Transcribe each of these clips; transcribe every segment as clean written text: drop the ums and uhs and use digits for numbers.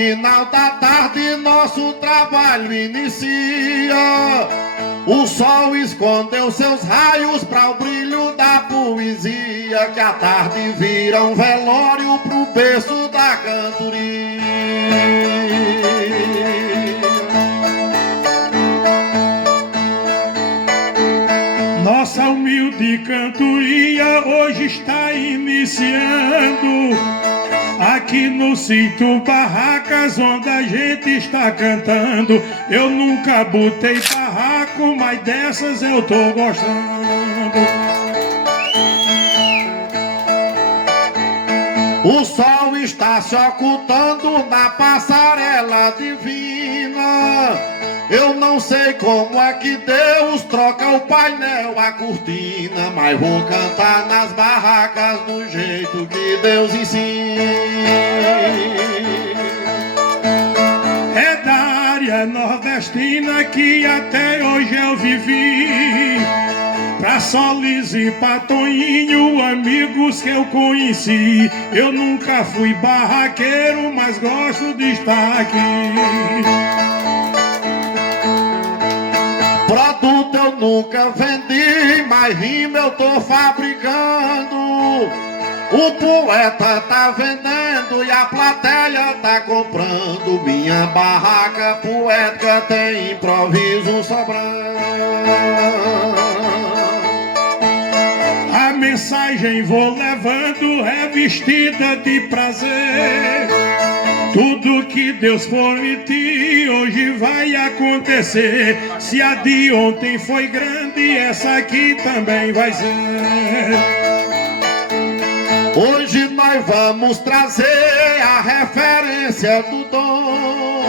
final da tarde nosso trabalho inicia. O sol escondeu seus raios para o brilho da poesia, que a tarde vira um velório pro berço da cantoria. Nossa humilde cantoria hoje está iniciando aqui no sítio Barracas, onde a gente está cantando. Eu nunca botei barraco, mas dessas eu tô gostando. O sol está se ocultando na passarela divina. Eu não sei como é que Deus troca o painel, a cortina, mas vou cantar nas barracas do jeito que Deus ensina. É da área nordestina que até hoje eu vivi. Pra Solis e pra Toninho, amigos que eu conheci. Eu nunca fui barraqueiro, mas gosto de estar aqui. Produto eu nunca vendi, mas rima eu tô fabricando. O poeta tá vendendo e a plateia tá comprando. Minha barraca poética tem improviso sobrando. A mensagem vou levando revestida de prazer. Tudo que Deus prometeu hoje vai acontecer. Se a de ontem foi grande, essa aqui também vai ser. Hoje nós vamos trazer a referência do dom.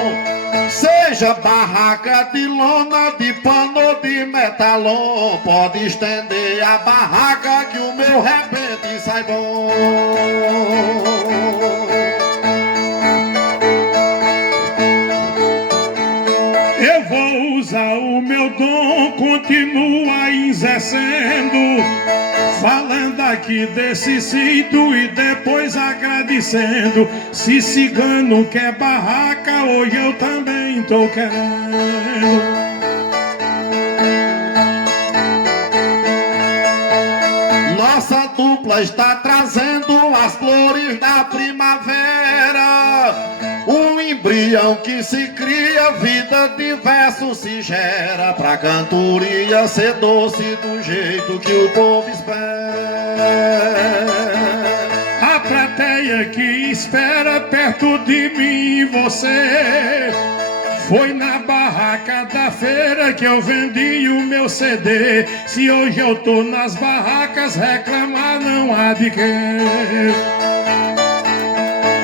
Seja barraca de lona, de pano ou de metalon, pode estender a barraca que o meu repente sai bom. Eu vou usar o meu dom, continua exercendo, falando aqui desse sítio e depois agradecendo. Se cigano quer barraca, hoje eu também tô querendo. Nossa dupla está trazendo as flores da primavera. Um embrião que se cria, vida de verso se gera, pra cantoria ser doce do jeito que o povo espera. A plateia que espera perto de mim e você. Foi na barraca da feira que eu vendi o meu CD. Se hoje eu tô nas barracas, reclamar não há de quê.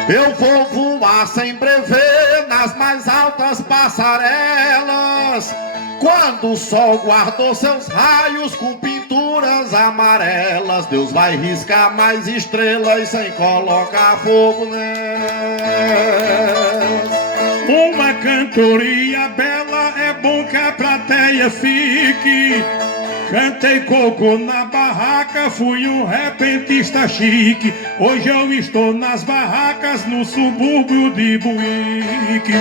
Eu vou voar sem brevet nas mais altas passarelas, quando o sol guardou seus raios com pinturas amarelas. Deus vai riscar mais estrelas sem colocar fogo nelas. Uma cantoria bela, é bom que a plateia fique. Cantei coco na barraca, fui um repentista chique. Hoje eu estou nas barracas no subúrbio de Buíque.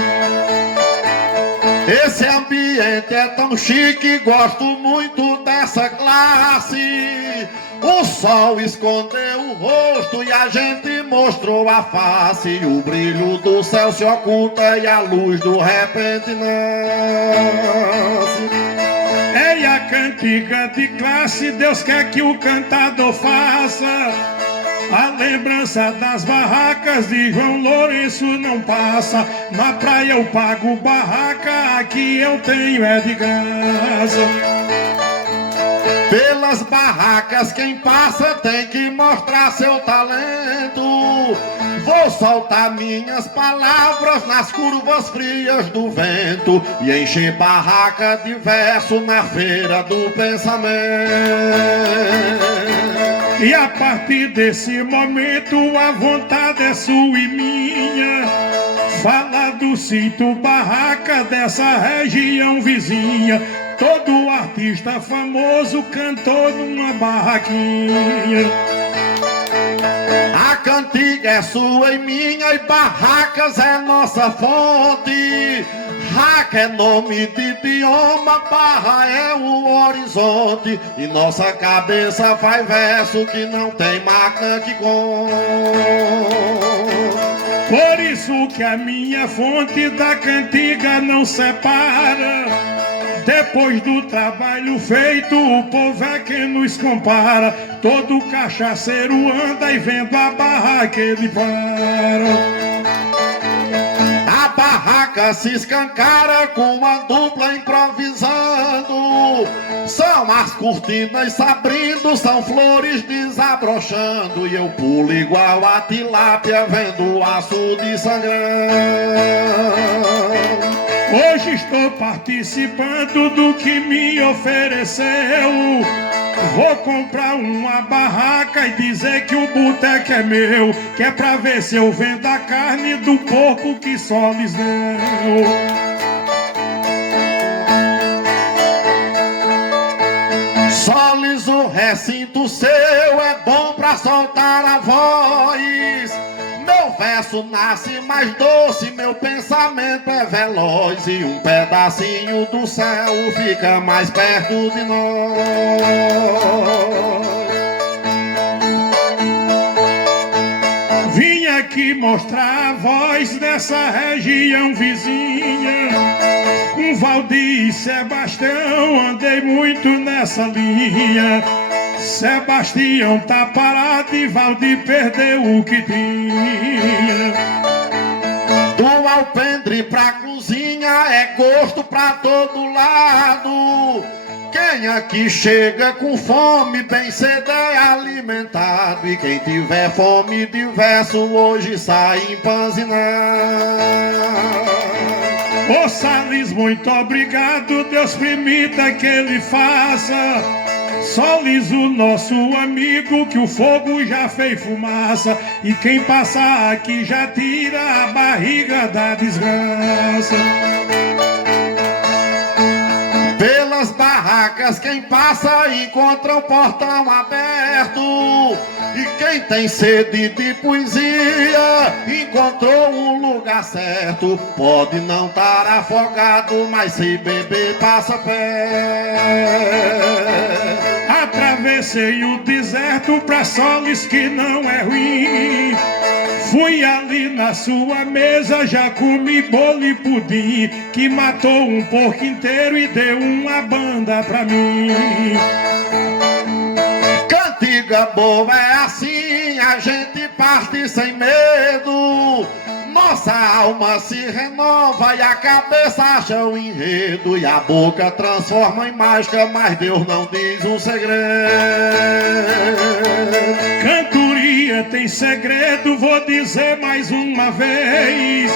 Esse ambiente é tão chique, gosto muito dessa classe. O sol escondeu o rosto e a gente mostrou a face. O brilho do céu se oculta e a luz do repente nasce. É a cantiga de classe, Deus quer que o cantador faça. A lembrança das barracas de João Lourenço não passa. Na praia eu pago barraca, aqui eu tenho é de graça. Pelas barracas quem passa tem que mostrar seu talento. Vou soltar minhas palavras nas curvas frias do vento e encher barraca de verso na feira do pensamento. E a partir desse momento a vontade é sua e minha. Fala do sítio barraca dessa região vizinha. Todo artista famoso cantou numa barraquinha. A cantiga é sua e minha e barracas é nossa fonte. Raca é nome de idioma, barra é o horizonte. E nossa cabeça faz verso que não tem máquina que conte. Por isso que a minha fonte da cantiga não separa. Depois do trabalho feito, o povo é quem nos compara. Todo cachaceiro anda e vendo a barraca ele para. A barraca se escancara com uma dupla improvisando. São as cortinas se abrindo, são flores desabrochando. E eu pulo igual a tilápia vendo o açude sangrando. Hoje estou participando do que me ofereceu. Vou comprar uma barraca e dizer que o boteco é meu, que é pra ver se eu vendo a carne do porco que só lhes deu. Solis, o recinto seu é bom pra soltar a voz. Meu verso nasce mais doce, meu pensamento é veloz. E um pedacinho do céu fica mais perto de nós. Vim aqui mostrar a voz dessa região vizinha. Com Valdir e Sebastião andei muito nessa linha. Sebastião tá parado e Valdir perdeu o que tinha. Do alpendre pra cozinha é gosto pra todo lado. Quem aqui chega com fome bem cedo é alimentado. E quem tiver fome de verso hoje sai empanzinado. Ô Salles, muito obrigado, Deus permita que ele faça. Solis, o nosso amigo, que o fogo já fez fumaça. E quem passar aqui já tira a barriga da desgraça. Pelas barracas quem passa encontra o portão aberto. E quem tem sede de poesia encontrou um lugar certo. Pode não estar afogado, mas se beber passa pé. Atravessei o deserto pra Solis, que não é ruim. Fui ali na sua mesa, já comi bolo e pudim, que matou um porco inteiro e deu uma banda pra mim. Cantiga boa é assim, a gente parte sem medo. Nossa alma se renova e a cabeça acha o enredo. E a boca transforma em mágica, mas Deus não diz um segredo. Cantoria tem segredo, vou dizer mais uma vez.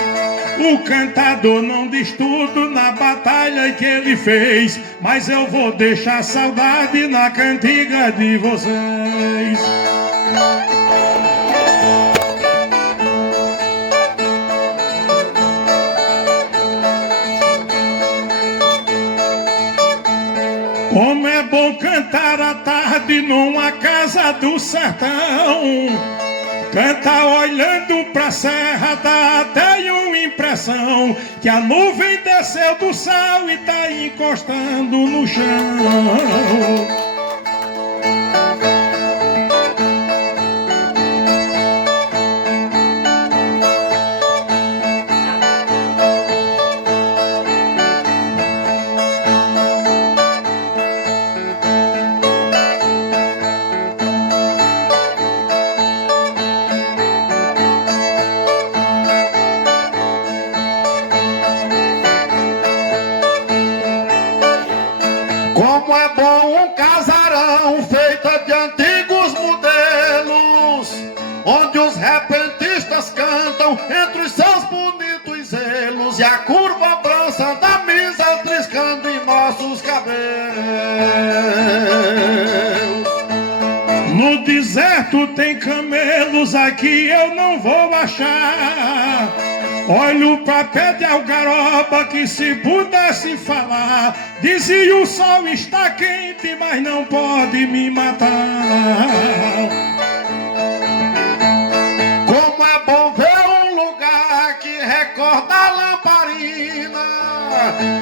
O cantador não diz tudo na batalha que ele fez, mas eu vou deixar saudade na cantiga de vocês. Como é bom cantar à tarde numa casa do sertão. Cantar olhando pra serra dá até uma impressão que a nuvem desceu do céu e tá encostando no chão. Como é bom um casarão feito de antigos modelos, onde os repentistas cantam entre os seus bonitos zelos e a curva branca da misa triscando em nossos cabelos. No deserto tem camelos, aqui eu não vou achar. Olho pra pé de algaroba que se pudesse falar, dizia o sol está quente, mas não pode me matar.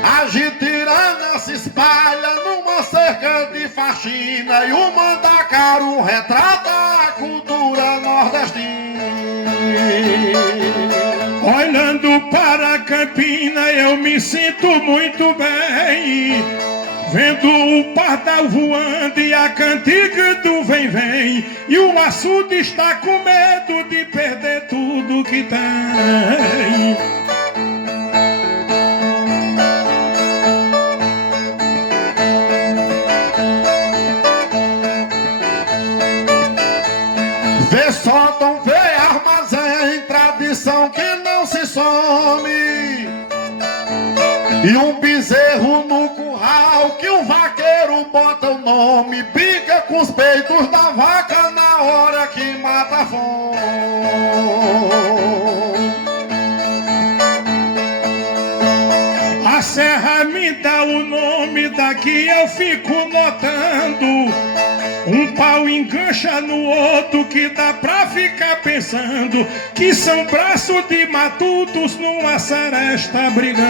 A gitirana se espalha numa cerca de faxina e o mandacaru retrata a cultura nordestina. Olhando para a campina eu me sinto muito bem, vendo o pardal voando e a cantiga do vem-vem, e o açude está com medo de perder tudo que tem. Vê sótão, vê armazém, tradição que não se some, e um bezerro no curral que o vaqueiro bota o nome, pica com os peitos da vaca na hora que mata a fome. A serra me dá o nome, daqui eu fico notando. Um pau engancha no outro que dá pra ficar pensando que são braços de matutos numa seresta brigando.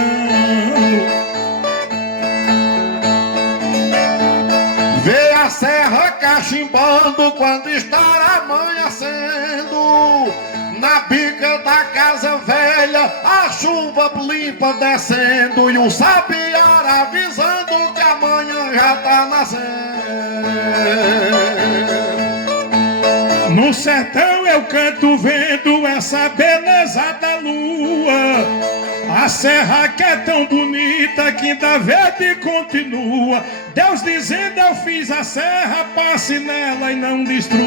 Vê a serra cachimbando quando está amanhecendo, na bica da casa velha a chuva limpa descendo, e o sabiá avisando que amanhã já tá nascendo. No sertão eu canto vendo essa beleza da lua, a serra que é tão bonita que ainda verde continua. Deus dizendo eu fiz a serra, passe nela e não destrua.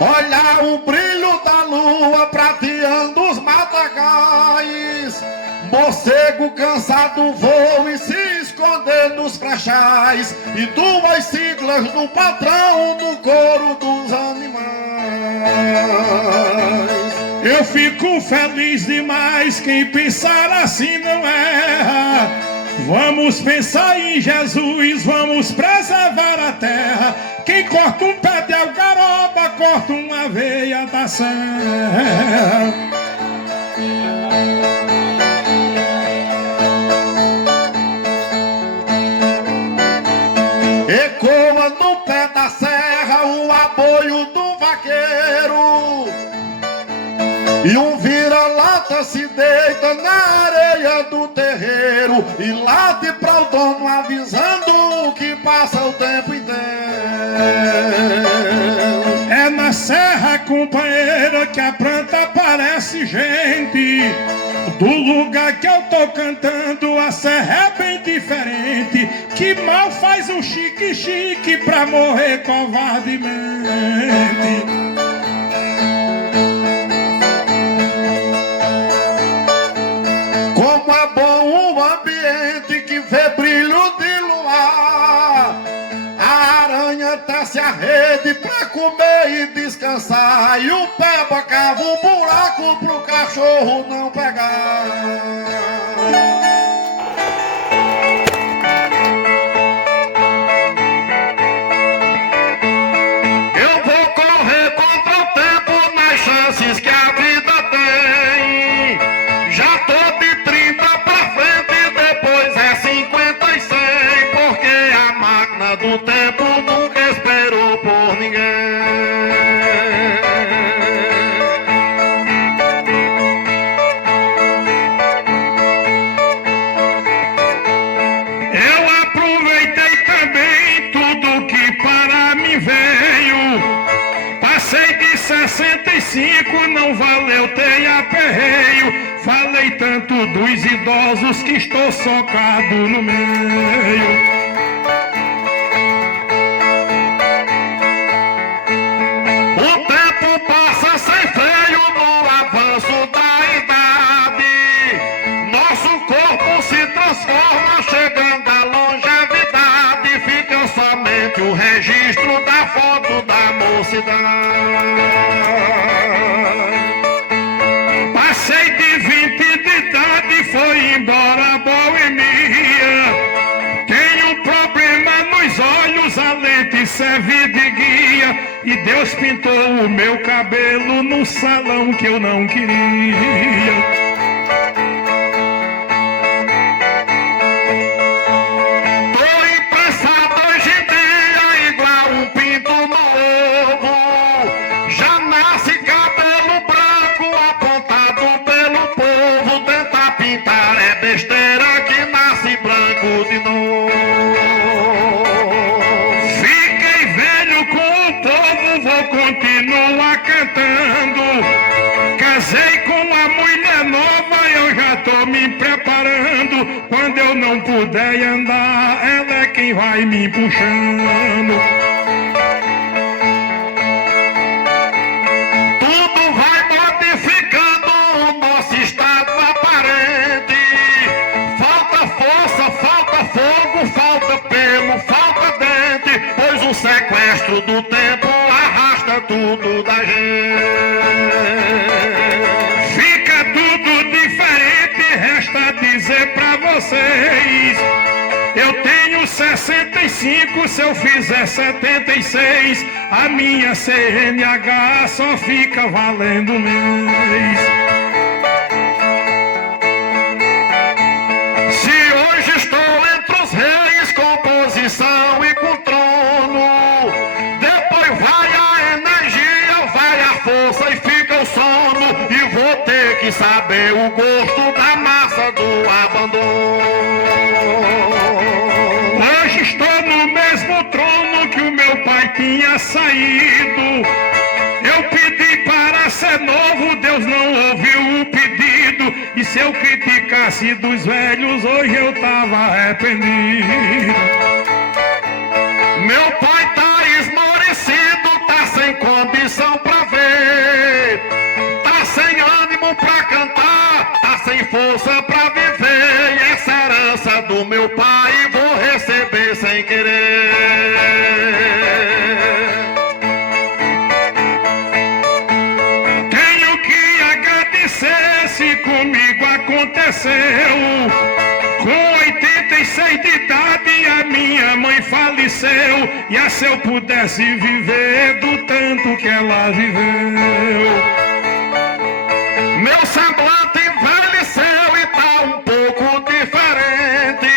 Olha o brilho da lua prateando os matagais, morcego cansado voa e se esconder nos frechais, e duas siglas do patrão no coro dos animais. Eu fico feliz demais, quem pensar assim não erra. Vamos pensar em Jesus, vamos preservar a terra. Quem corta um pé de algaroba, corta uma veia da serra. Ecoa no pé da serra o aboio do vaqueiro, e um vira-lata se deita na areia do terreiro e late pra o dono avisando que passa o tempo inteiro. É na serra, companheira, que a planta parece gente. Do lugar que eu tô cantando, a serra é bem diferente. Que mal faz um chique-chique pra morrer covardemente. Como é bom o ambiente que vê brilho de luar, a aranha tece a rede pra comer e descansar, e o peba cava um buraco pro cachorro não pegar. Eu vou correr contra o tempo nas chances que a vida tem. Já tô de 30 pra frente, depois é 50 e 100, porque a máquina do tempo nunca esperou por ninguém. Eu aproveitei também tudo que para mim veio. Passei de 65, não valeu ter aperreio. Falei tanto dos idosos que estou socado no meio. O tempo passa sem freio no avanço da idade. Nosso corpo se transforma chegando à longevidade. Fica somente o registro da foto da mocidade. Passei de 20 de idade, foi embora a boemia. Tenho problema nos olhos, a lente serve de guia. E Deus pintou o meu cabelo no salão que eu não queria. De novo. Fiquei velho com o povo, vou continuar cantando. Casei com uma mulher nova, eu já tô me preparando. Quando eu não puder andar, ela é quem vai me puxando. Tudo vai modificando o nosso estado aparente. Falta força, falta fogo, falta pelo, falta dente, pois o sequestro do tempo arrasta tudo da gente. Fica tudo diferente, resta dizer pra vocês. Eu tenho 65, se eu fizer 76, a minha CNH só fica valendo mês. Posição e com trono, depois vai a energia, vai a força e fica o sono, e vou ter que saber o gosto da massa do abandono. Hoje estou no mesmo trono que o meu pai tinha saído. Eu pedi para ser novo, Deus não ouviu o pedido, e se eu criticasse dos velhos, hoje eu tava arrependido. Meu pai tá esmorecido, tá sem condição pra ver, tá sem ânimo pra cantar, tá sem força pra viver, e essa herança do meu pai vou receber sem querer. Tenho que agradecer se comigo aconteceu. Com 86 de idade a minha mãe faleceu, e se eu pudesse viver do tanto que ela viveu. Meu semblante envelheceu e tá um pouco diferente.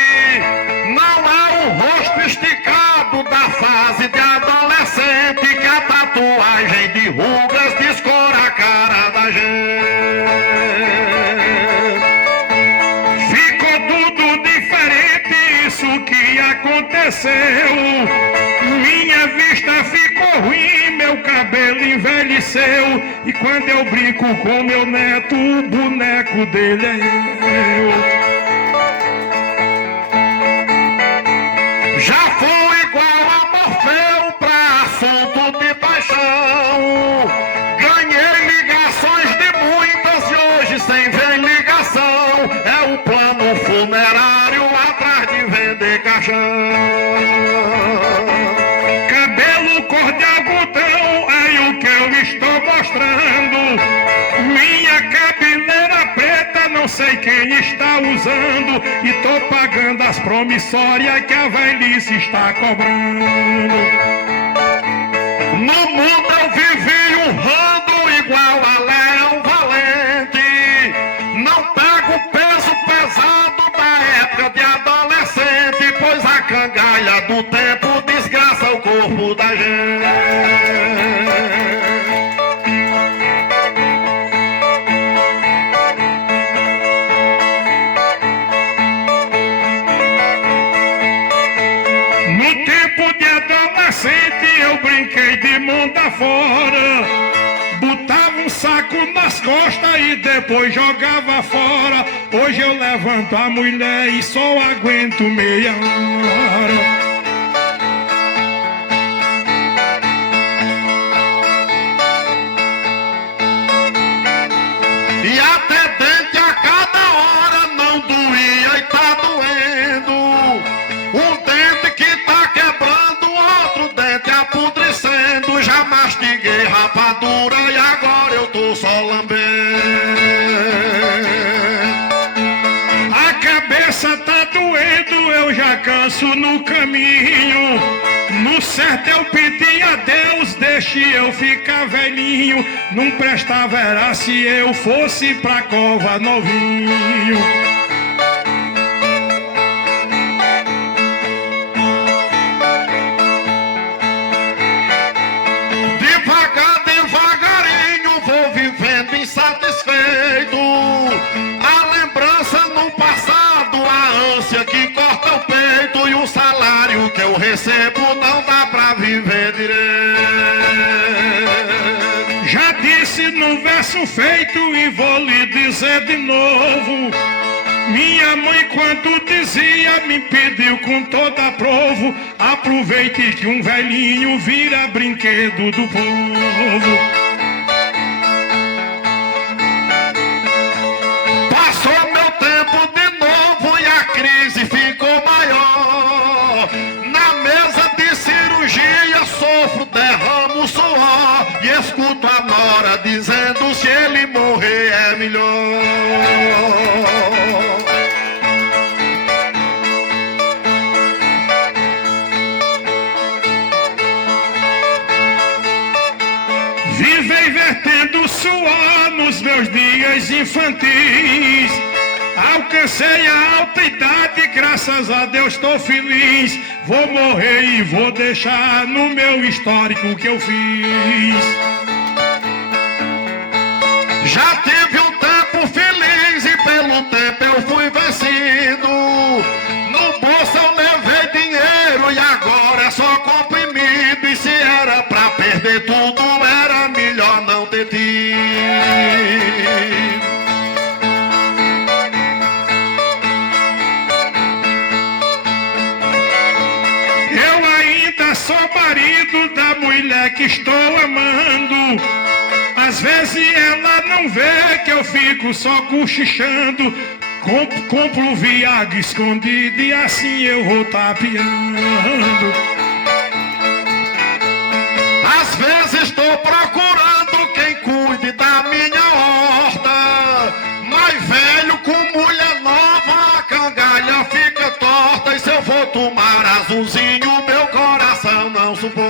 Não é o rosto esticado da fase de adolescente, que a tatuagem de rugas descora a cara da gente. Que aconteceu, minha vista ficou ruim, meu cabelo envelheceu, e quando eu brinco com meu neto, o boneco dele é eu. Já fui igual a Morfeu pra assunto de paixão, ganhei ligações de muitas e hoje sem ver ligação, é o plano funerário atrás de vender caixão. Cabelo cor de algodão é o que eu estou mostrando. Minha cabeleira preta não sei quem está usando, e tô pagando as promissórias que a velhice está cobrando. No mundo eu vivi urrando igual a Leão Valente, não pego peso pesado da época de adolescente, pois a cangalha do tempo desgraça o corpo da gente. No tempo de adolescente eu brinquei de mundo afora, botava um saco nas costas e depois jogava fora. Hoje eu levanto a mulher e só aguento meia hora. E até dente a cada hora não doía e tá doendo. Um dente que tá quebrando, outro dente apodrecendo. Já mastiguei rapadura e agora eu tô só lambendo. A cabeça tá doendo, eu já canso no caminho. No certo eu pedi a Deus, deixe eu ficar velhinho. Não prestava era se eu fosse pra cova novinho. Devagar, devagarinho vou vivendo insatisfeito. A lembrança no passado, a ânsia que corta o peito. E o salário que eu recebo não dá pra viver direito. Já disse no verso feito e vou lhe dizer de novo. Minha mãe quando dizia me pediu com toda aprovo. Aproveite que um velhinho vira brinquedo do povo. Passou meu tempo de novo e a crise ficou maior. Na mesa de cirurgia sofro, derramo suor. E escuto a nora dizendo se ele morrer é melhor. Vivei vertendo suor nos meus dias infantis. Alcancei a alta idade, graças a Deus estou feliz. Vou morrer e vou deixar no meu histórico o que eu fiz. Já tive um tempo feliz e pelo tempo eu fui vencido. No bolso eu levei dinheiro e agora é só comprimido. E se era pra perder tudo, era melhor não ter tido. Eu ainda sou marido da mulher que estou amando. Às vezes ela não vê que eu fico só cochichando. Compro Viagra escondido e assim eu vou tapeando. Às vezes estou procurando quem cuide da minha horta. Mas velho com mulher nova, a cangalha fica torta. E se eu vou tomar azulzinho, meu coração não suporta.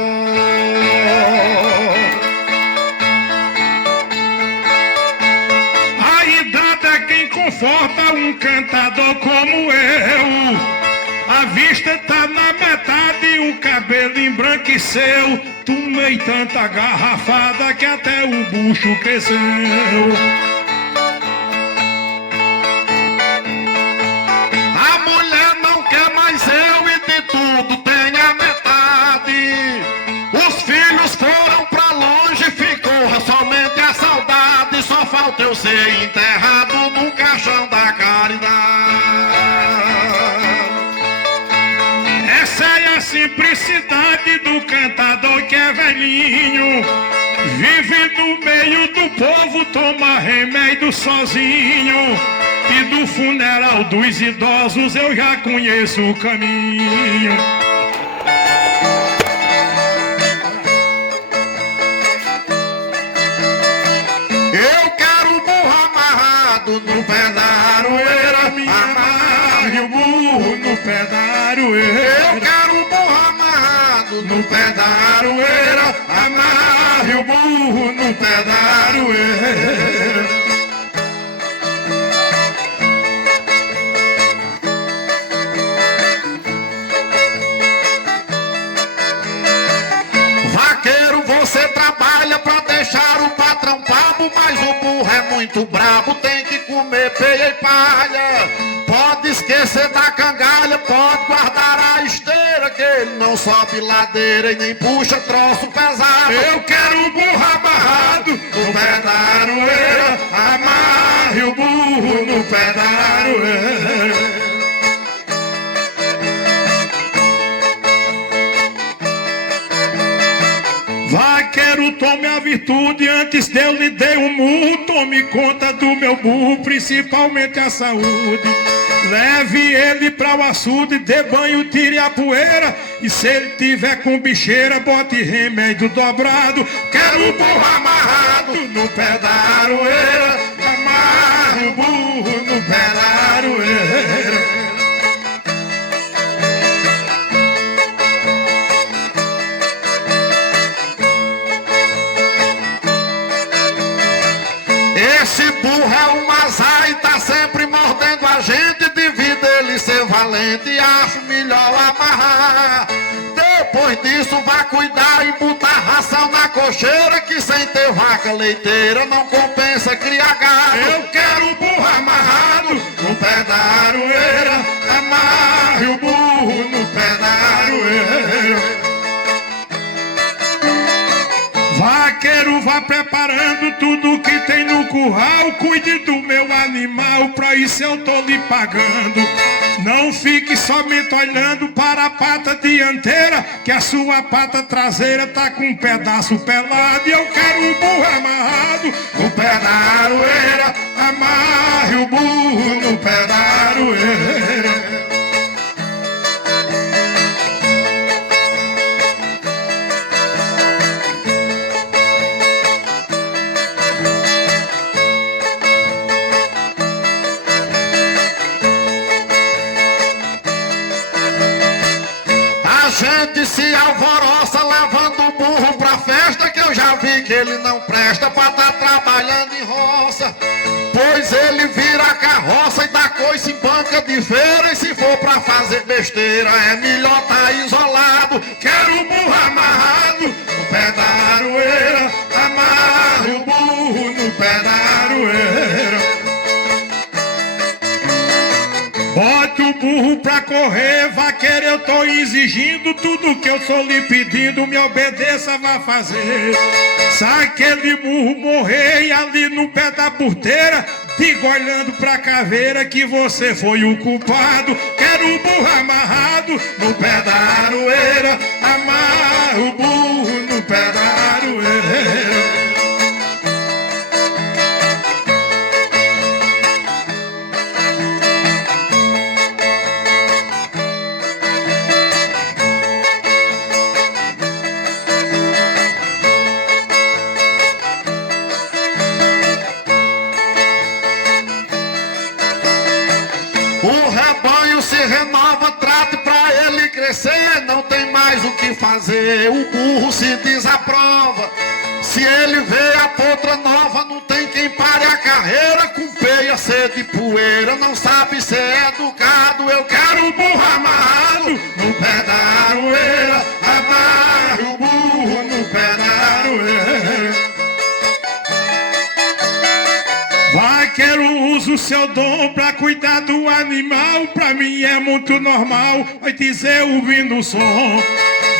A idade é quem conforta um cantador como eu. A vista tá na metade, o cabelo embranqueceu. Tomei tanta garrafada que até o bucho cresceu. A mulher não quer mais eu e de tudo tem a metade. Os filhos foram pra longe, ficou somente a saudade. Só falta eu ser enterrado no caixão da caridade. Essa é a simplicidade do cantador que é velhinho. Vive no meio do povo, toma remédio sozinho. E do funeral dos idosos eu já conheço o caminho. Eu quero o burro amarrado no pé da aroeira. Amarre o burro no pé da aroeira. Eu quero o burro amarrado no pé da aroeira. Amarre o burro no pé da aroeira. Vaqueiro, você trabalha pra deixar o patrão brabo, mas o burro é muito brabo, tem que comer peia e palha. Pode esquecer da cangalha, pode guardar a esteira, que ele não sobe ladeira e nem puxa troço pesado. Eu quero o burro amarrado no pé da aroeira. Amarre o burro no pé da aroeira. Vaqueiro, tome a virtude, antes de eu lhe dei um murro. Tome conta do meu burro, principalmente a saúde. Leve ele pra o açude, dê banho, tire a poeira. E se ele tiver com bicheira, bote remédio dobrado. Quero o burro amarrado no pé da aroeira. Amarre o burro no pé da aroeira. valente, acho melhor amarrar. Depois disso vai cuidar e botar ração na cocheira, que sem ter vaca leiteira não compensa criar gado. Eu quero o burro amarrado no pé da aroeira, amarre o burro no pé da aroeira. Vaqueiro, vá preparando tudo que tem no curral, cuide do meu animal, pra isso eu tô lhe pagando. Não fique somente olhando para a pata dianteira, que a sua pata traseira tá com um pedaço pelado. E eu quero o burro amarrado no pé da aroeira, amarre o burro no pé da aroeira. A gente se alvoroça levando o burro pra festa, que eu já vi que ele não presta pra tá trabalhando em roça. Pois ele vira a carroça e dá coice em banca de feira, e se for pra fazer besteira é melhor tá isolado. Quero o burro amarrado no pé da aroeira, amarre o burro no pé da aroeira. Bote o burro pra correr, vaqueiro, eu tô exigindo tudo que eu tô lhe pedindo, me obedeça, vá fazer. Se aquele burro morrer e ali no pé da porteira, diga olhando pra caveira que você foi o culpado. Quero o burro amarrado no pé da aroeira, amarre o burro no pé da aroeira. O rebanho se renova, trate pra ele crescer, não tem mais o que fazer, o burro se desaprova. Se ele vê a potra nova, não tem quem pare a carreira, com peia, sede e poeira, não sabe ser educado. Eu quero o burro amarrado no pé da aroeira, amarre o burro no pé da aroeira. Vaqueiro, usa o seu dom pra cuidar do animal, pra mim é muito normal, vai dizer ouvindo o som.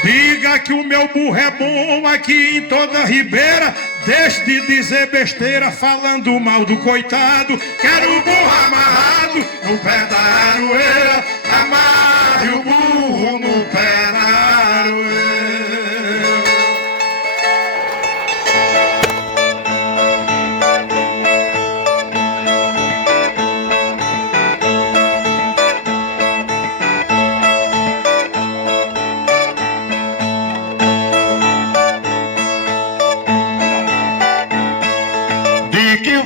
Diga que o meu burro é bom aqui em toda a ribeira, deixe de dizer besteira falando mal do coitado. Quero o burro amarrado no pé da aroeira, amarre o burro no pé da aroeira.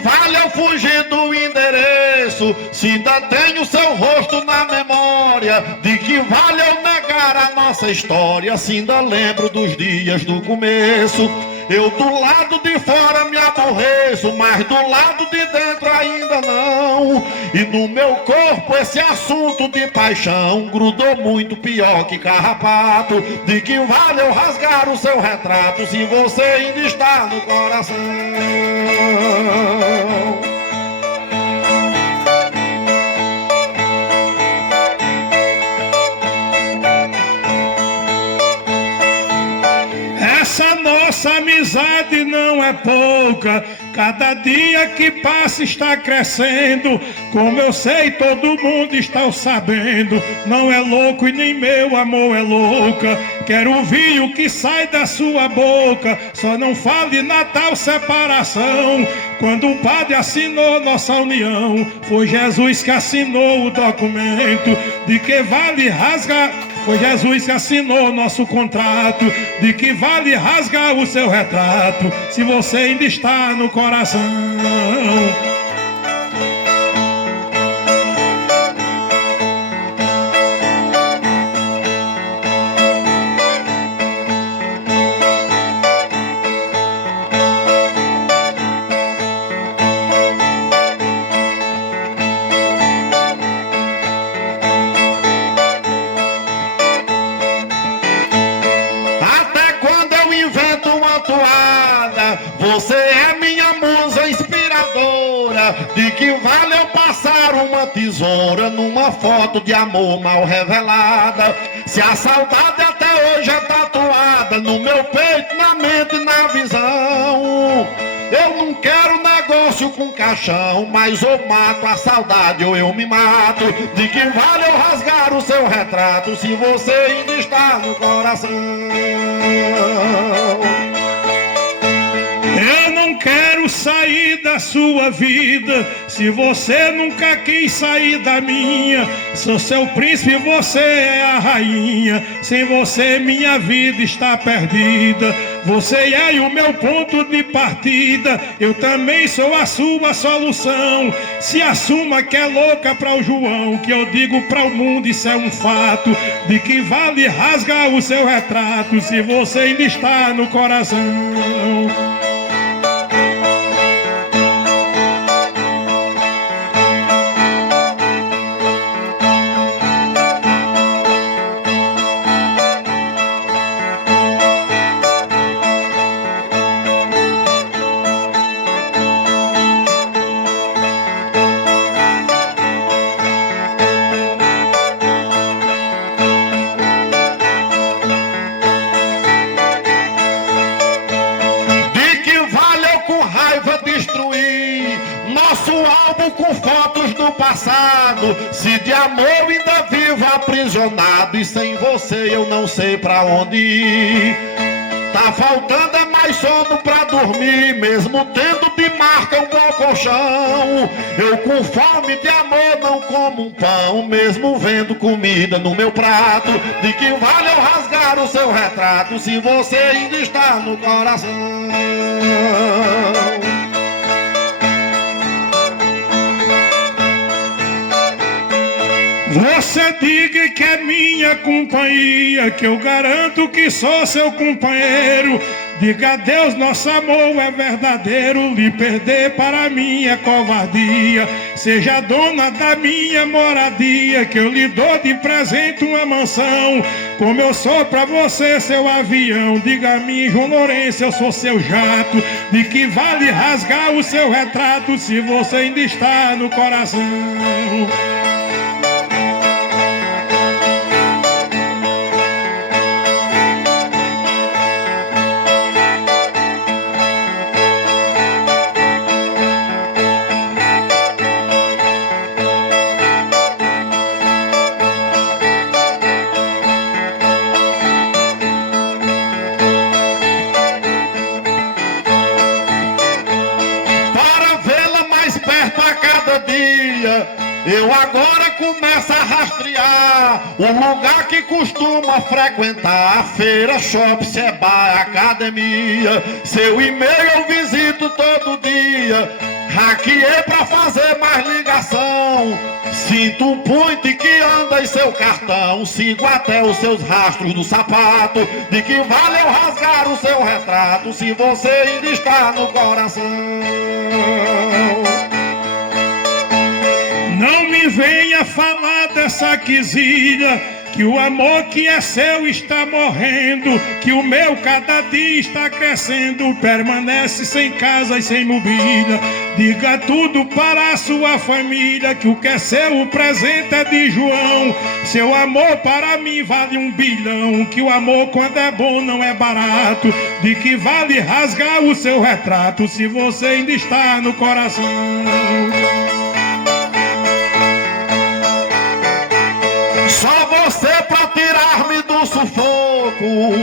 Vale eu fugir do endereço, se ainda tenho seu rosto na memória. De que vale eu negar a nossa história, se ainda lembro dos dias do começo. Eu do lado de fora me aborreço, mas do lado de dentro ainda não. E no meu corpo esse assunto de paixão grudou muito pior que carrapato. De que vale eu rasgar o seu retrato, se você ainda está no coração. Essa nossa amizade não é pouca, cada dia que passa está crescendo. Como eu sei, todo mundo está sabendo, não é louco e nem meu amor é louca. Quero ouvir o que sai da sua boca, só não fale na tal separação. Quando o padre assinou nossa união, foi Jesus que assinou o documento. De que vale rasgar? Foi Jesus que assinou nosso contrato. De que vale rasgar o seu retrato, se você ainda está no coração? De que vale eu passar uma tesoura numa foto de amor mal revelada, se a saudade até hoje é tatuada no meu peito, na mente e na visão? Eu não quero negócio com caixão, mas ou mato a saudade ou eu me mato. De que vale eu rasgar o seu retrato se você ainda está no coração? Eu não quero sair da sua vida se você nunca quis sair da minha. Sou seu príncipe, você é a rainha. Sem você minha vida está perdida. Você é o meu ponto de partida. Eu também sou a sua solução. Se assuma que é louca para o João, que eu digo para o mundo, isso é um fato. De que vale rasgar o seu retrato se você ainda está no coração? Com fotos do passado, se de amor ainda vivo aprisionado, e sem você eu não sei pra onde ir. Tá faltando é mais sono pra dormir, mesmo tendo de marca um bom colchão. Eu com fome de amor não como um pão, mesmo vendo comida no meu prato. De que vale eu rasgar o seu retrato se você ainda está no coração? Você diga que é minha companhia, que eu garanto que sou seu companheiro. Diga a Deus, nosso amor é verdadeiro. Lhe perder para mim é covardia. Seja dona da minha moradia, que eu lhe dou de presente uma mansão. Como eu sou pra você seu avião, diga a mim, João Lourenço, eu sou seu jato. De que vale rasgar o seu retrato se você ainda está no coração? Eu agora começo a rastrear o lugar que costuma frequentar: a feira, shopping, seba, academia. Seu e-mail eu visito todo dia. Hackeei pra fazer mais ligação. Sinto um point que anda em seu cartão. Sigo até os seus rastros do sapato. De que vale eu rasgar o seu retrato se você ainda está no coração? Não me venha falar dessa quesilha, que o amor que é seu está morrendo, que o meu cada dia está crescendo, permanece sem casa e sem mobília. Diga tudo para a sua família, que o que é seu, o presente é de João. Seu amor para mim vale 1 bilhão, que o amor quando é bom não é barato. De que vale rasgar o seu retrato se você ainda está no coração? Só você pra tirar-me do sufoco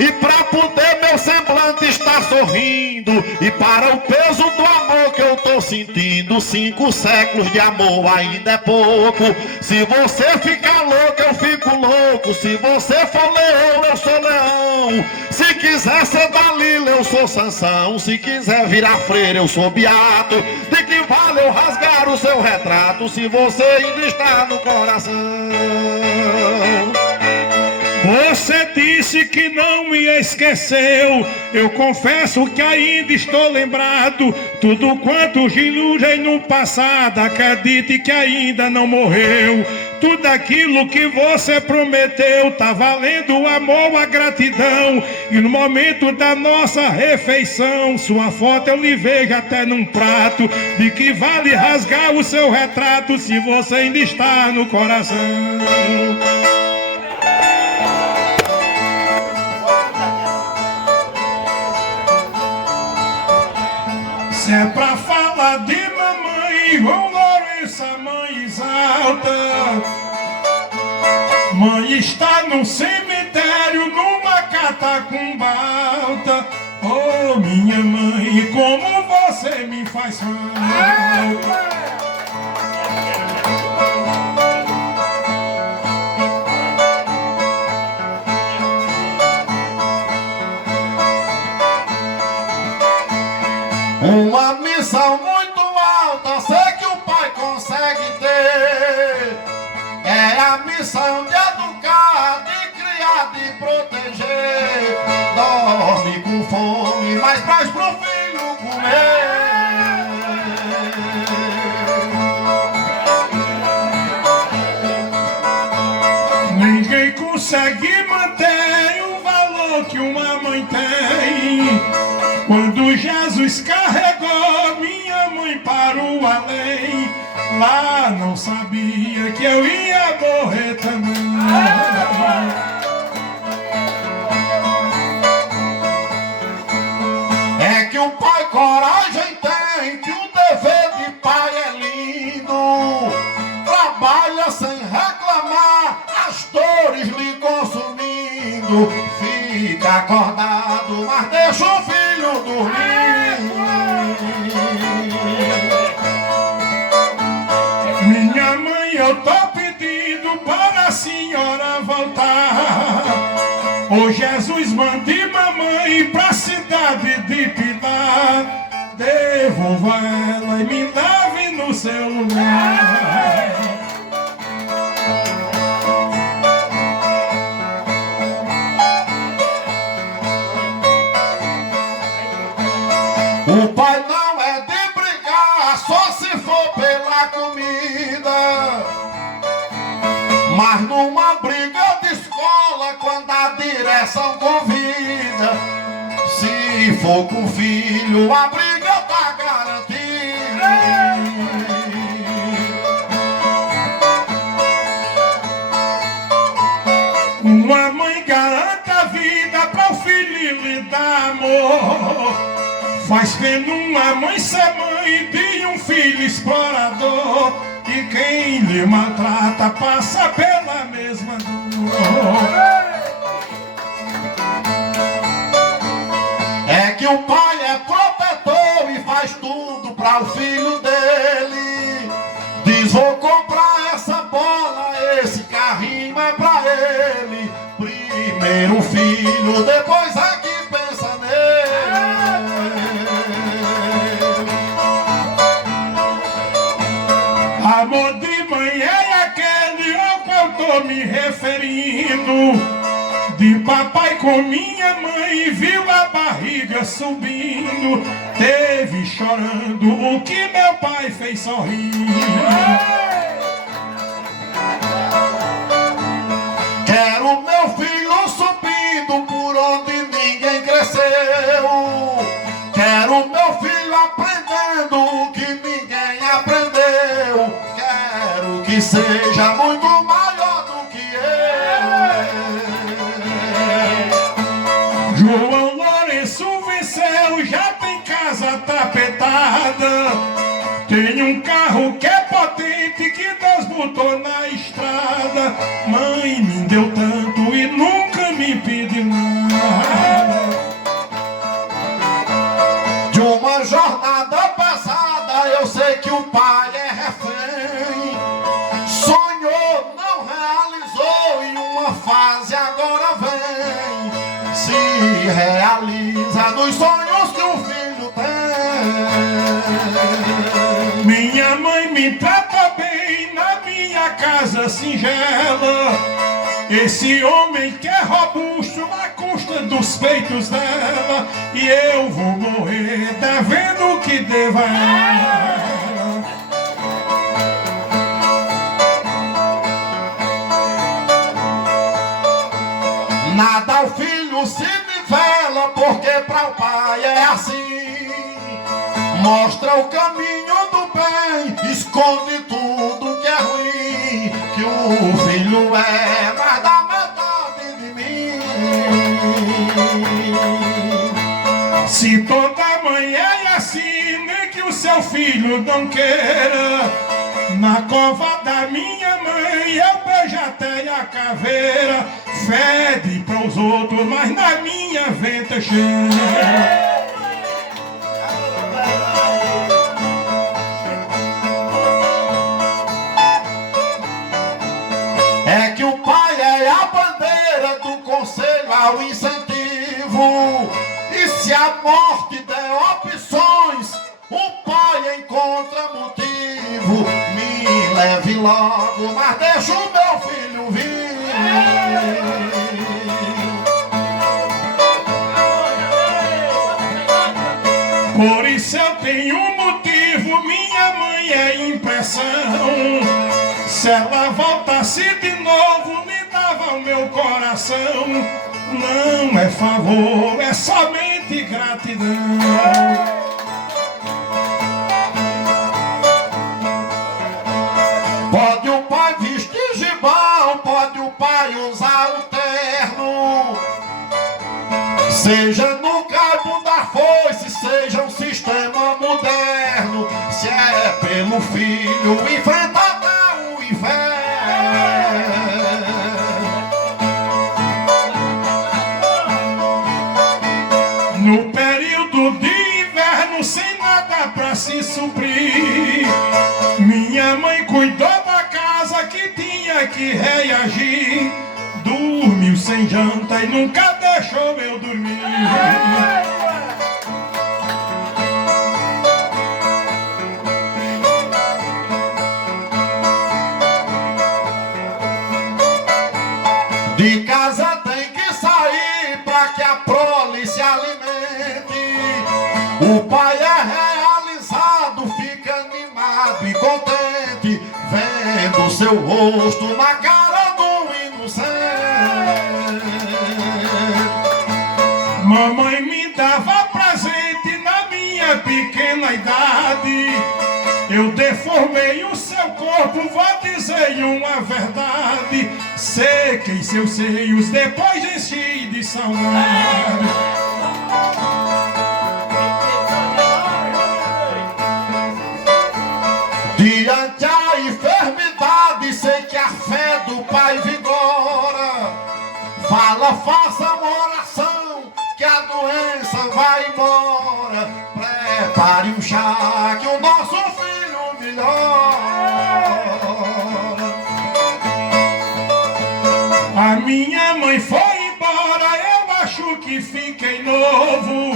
e pra poder meu semblante estar sorrindo, e para o peso do amor que eu tô sentindo, 5 séculos de amor ainda é pouco. Se você ficar louco eu fico louco, se você for leão eu sou leão, se quiser ser Dalila eu sou Sansão, se quiser virar freira eu sou Beato. De que vale eu rasgar o seu retrato se você ainda está no coração? Você disse que não me esqueceu, eu confesso que ainda estou lembrado. Tudo quanto gilurei no passado, acredite que ainda não morreu. tudo aquilo que você prometeu. Tá valendo o amor, a gratidão. E no momento da nossa refeição, sua foto eu lhe vejo até num prato. De que vale rasgar o seu retrato se você ainda está no coração? Se é pra falar de mamãe, João Lourenço, a mãe exalta. Mãe está no cemitério, numa catacumba alta. Oh, minha mãe, como você me faz falta. Uma missão muito alta, sei que o pai consegue ter. É a missão de educar, de criar, de proteger. Dorme com fome, mas traz pro filho comer. Ninguém consegue manter o valor que uma mãe tem. Quando Jesus carregou minha mãe para o além, lá não sabia que eu ia morrer também. É que o pai coragem tem, que o dever de pai é lindo. Trabalha sem reclamar, as dores lhe consumindo. Fica acordado, mas deixa o filho dormir. Minha mãe, eu tô pedindo para a senhora voltar. Ô Jesus, mande mamãe pra cidade de Pilar. Devolva ela e me leve no seu lugar. O pai não é de brigar, só se for pela comida. Mas numa briga de escola, quando a direção convida, se for com o filho, a briga tá garantida. Uma mãe garante a vida para o filho lhe dar amor. Faz pena uma mãe ser mãe de um filho explorador. E quem lhe maltrata passa pela mesma dor. É que o pai é protetor e faz tudo para o filho dele. Diz, vou comprar essa bola, esse carrinho é pra ele. Primeiro o filho, depois é que pensa nele. Amor de mãe é aquele ao qual tô me referindo. De papai com minha mãe viu a barriga subindo. Teve chorando o que meu pai fez sorrir. Quero meu filho subindo por onde ninguém cresceu. Quero meu filho aprendendo o que ninguém aprendeu. Quero que seja muito maior do que eu. João Lourenço venceu, já tem casa tapetada. Tem um carro que é potente, que Deus botou na estrada. Mãe me deu tanto e nunca me pediu nada. De uma jornada passada, eu sei que o pai é refém. Sonhou, não realizou, e uma fase agora vem. Se realiza nos sonhos que o filho tem. Minha mãe me trata bem na minha casa singela. Esse homem que é robusto na custa dos peitos dela. E eu vou morrer devendo o que devo a ela. Nada o filho se nivela, porque para o pai é assim. Mostra o caminho do bem, esconde tudo que é ruim, que o filho é mais da metade de mim. Se toda mãe é assim, nem que o seu filho não queira. Na cova da minha mãe eu beijo até a caveira. Fede para os outros, mas na minha venta cheia. É que o pai é a bandeira do conselho ao incentivo. E se a morte der opções, o pai encontra motivo. Me leve logo, mas deixa o meu filho vir. Por isso eu tenho um motivo, minha mãe é impressão. Se ela voltasse de novo, me dava o meu coração. Não é favor, é somente gratidão. Pode o pai vestir gibão, pode o pai usar o terno. Seja no cabo da foice, seja um sistema moderno. Se é pelo filho, enfrenta até o inferno. No período de inverno, sem nada pra se suprir, minha mãe cuidou da casa que tinha que reagir. Dormiu sem janta e nunca deixou eu dormir. De casa tem que sair pra que a prole se alimente. O pai é realizado, fica animado e contente, vendo seu rosto na cara do inocente. Mamãe me dava presente na minha pequena idade. Eu deformei o seu corpo, vou dizer uma verdade. Sequei seus seios, depois enchi de saudade. Diante a enfermidade, sei que a fé do pai vigora. Fala, faça uma oração, que a doença vai embora. Prepare um chá, que o nosso filho melhora. A minha mãe foi embora, eu acho que fiquei novo.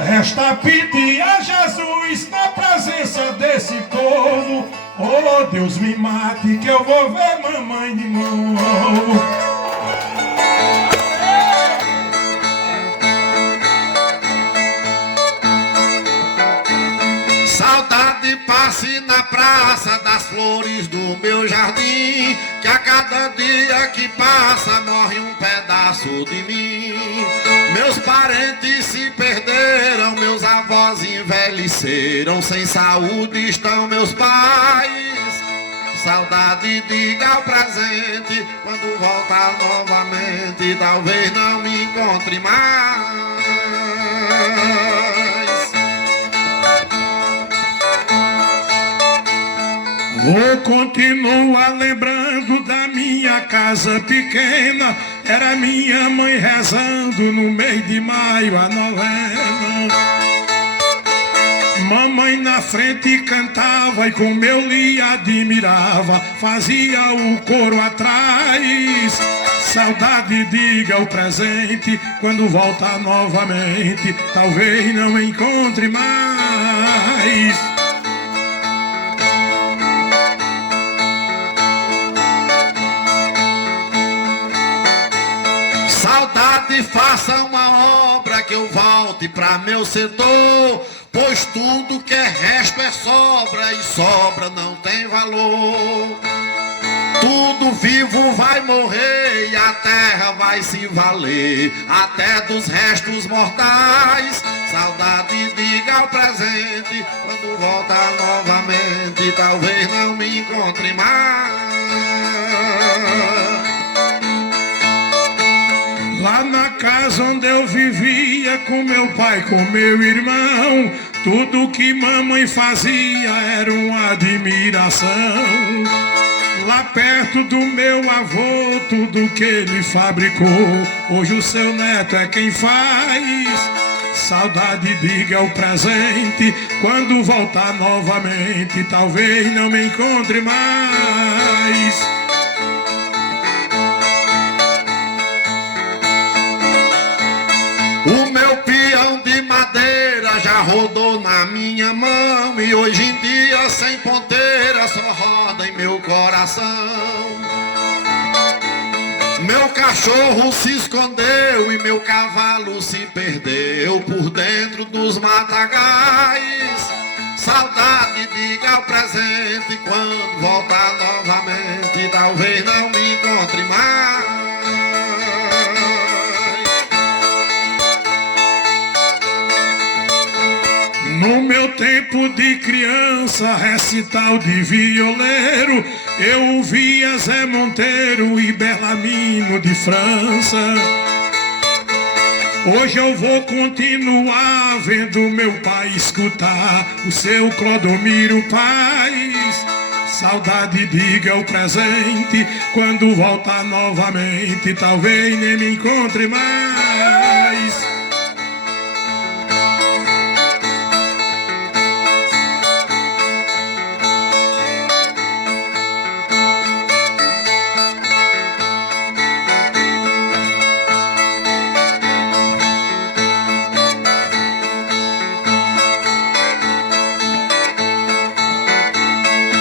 Resta pedir a Jesus na presença desse povo. Oh, Deus me mate que eu vou ver mamãe de novo. Saudade passe na praça das flores do meu jardim, que a cada dia que passa morre um pedaço de mim. Meus parentes se perderam, meus avós envelheceram, sem saúde estão meus pais. Saudade diga ao presente, quando voltar novamente, talvez não me encontre mais. Vou continuar lembrando da minha casa pequena. Era minha mãe rezando no mês de maio a novena. Mamãe na frente cantava e como eu lhe admirava, fazia o coro atrás. Saudade diga o presente, quando voltar novamente, talvez não encontre mais. Saudade, faça uma obra que eu volte pra meu setor, pois tudo que é resto é sobra e sobra não tem valor. Tudo o vivo vai morrer e a terra vai se valer até dos restos mortais. Saudade, diga ao presente, quando voltar novamente, talvez não me encontre mais. Lá na casa onde eu vivia com meu pai, com meu irmão, tudo que mamãe fazia era uma admiração. Lá perto do meu avô, tudo que ele fabricou, hoje o seu neto é quem faz. Saudade, diga o presente, quando voltar novamente, talvez não me encontre mais. O meu peão de madeira já rodou na minha mão e hoje em dia sem ponteira só roda em meu coração. Meu cachorro se escondeu e meu cavalo se perdeu por dentro dos matagais. Saudade, diga ao presente, quando voltar novamente, talvez não me encontre mais. No meu tempo de criança, recital de violeiro, eu ouvia Zé Monteiro e Belarmino de França. Hoje eu vou continuar vendo meu pai escutar o seu Clodomiro Paz. Saudade, diga o presente, quando voltar novamente, talvez nem me encontre mais.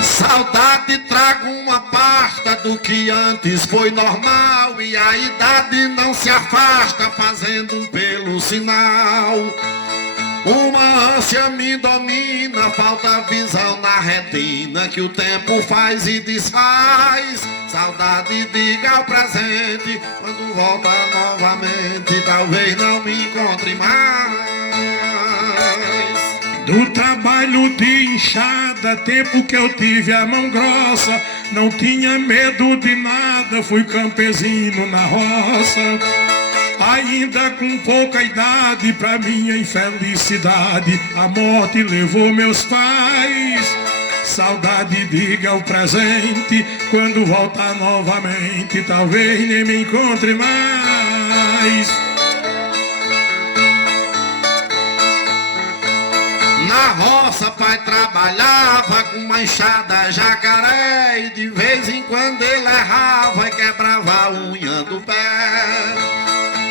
Saudade, trago uma pasta do que antes foi normal e a idade não se afasta fazendo pelo sinal. Uma ânsia me domina, falta visão na retina que o tempo faz e desfaz. Saudade, diga ao presente, quando volta novamente, talvez não me encontre mais. Do trabalho de enxada, tempo que eu tive a mão grossa, não tinha medo de nada, fui campesino na roça. Ainda com pouca idade, pra minha infelicidade, a morte levou meus pais. Saudade, diga o presente, quando voltar novamente, talvez nem me encontre mais. Na roça, pai trabalhava com uma enxada jacaré e de vez em quando ele errava e quebrava a unha do pé.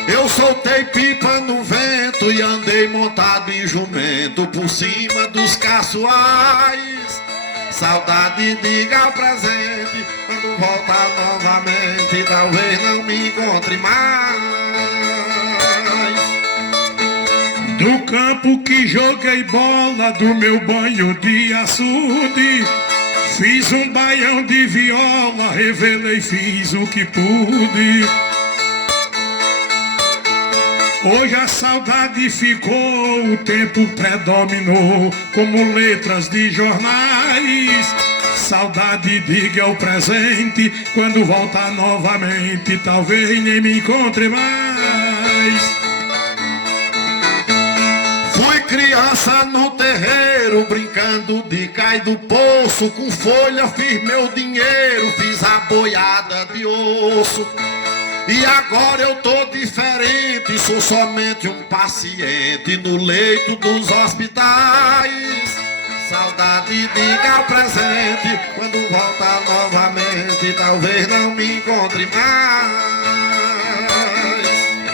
Eu soltei pipa no vento e andei montado em jumento por cima dos caçoais. Saudade, diga ao presente, quando voltar novamente, talvez não me encontre mais. Do campo que joguei bola, do meu banho de açude, fiz um baião de viola, revelei, fiz o que pude. Hoje a saudade ficou, o tempo predominou, como letras de jornais. Saudade, diga o presente, quando voltar novamente, talvez nem me encontre mais. Fui criança no terreiro, brincando de cai do poço, com folha fiz meu dinheiro, fiz a boiada de osso. E agora eu tô diferente, sou somente um paciente no leito dos hospitais. Saudade, diga ao presente, quando voltar novamente, talvez não me encontre mais.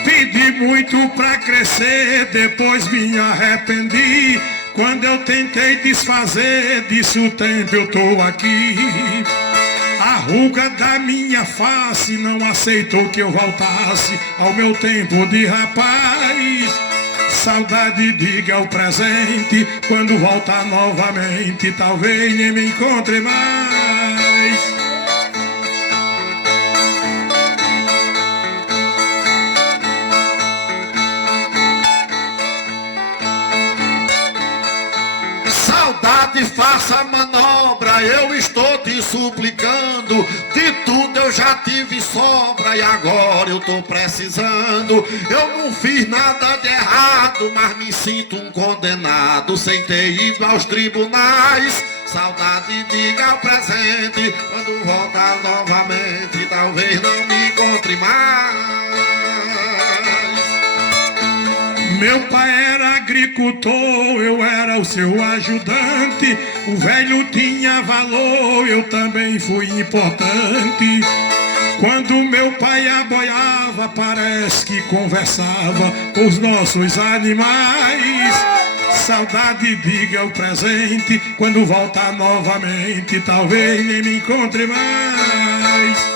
Pedi muito pra crescer, depois me arrependi. Quando eu tentei desfazer, disse o tempo, eu tô aqui. A ruga da minha face não aceitou que eu voltasse ao meu tempo de rapaz. Saudade, diga o presente, quando voltar novamente, talvez nem me encontre mais. faça a manobra, eu estou te suplicando. De tudo eu já tive sobra e agora eu tô precisando. Eu não fiz nada de errado, mas me sinto um condenado sem ter ido aos tribunais. Saudade, diga o presente, quando voltar novamente talvez não me encontre mais. Meu pai era agricultor, eu era o seu ajudante. O velho tinha valor, eu também fui importante. Quando meu pai aboiava, parece que conversava com os nossos animais. Saudade, diga o presente, quando voltar novamente talvez nem me encontre mais.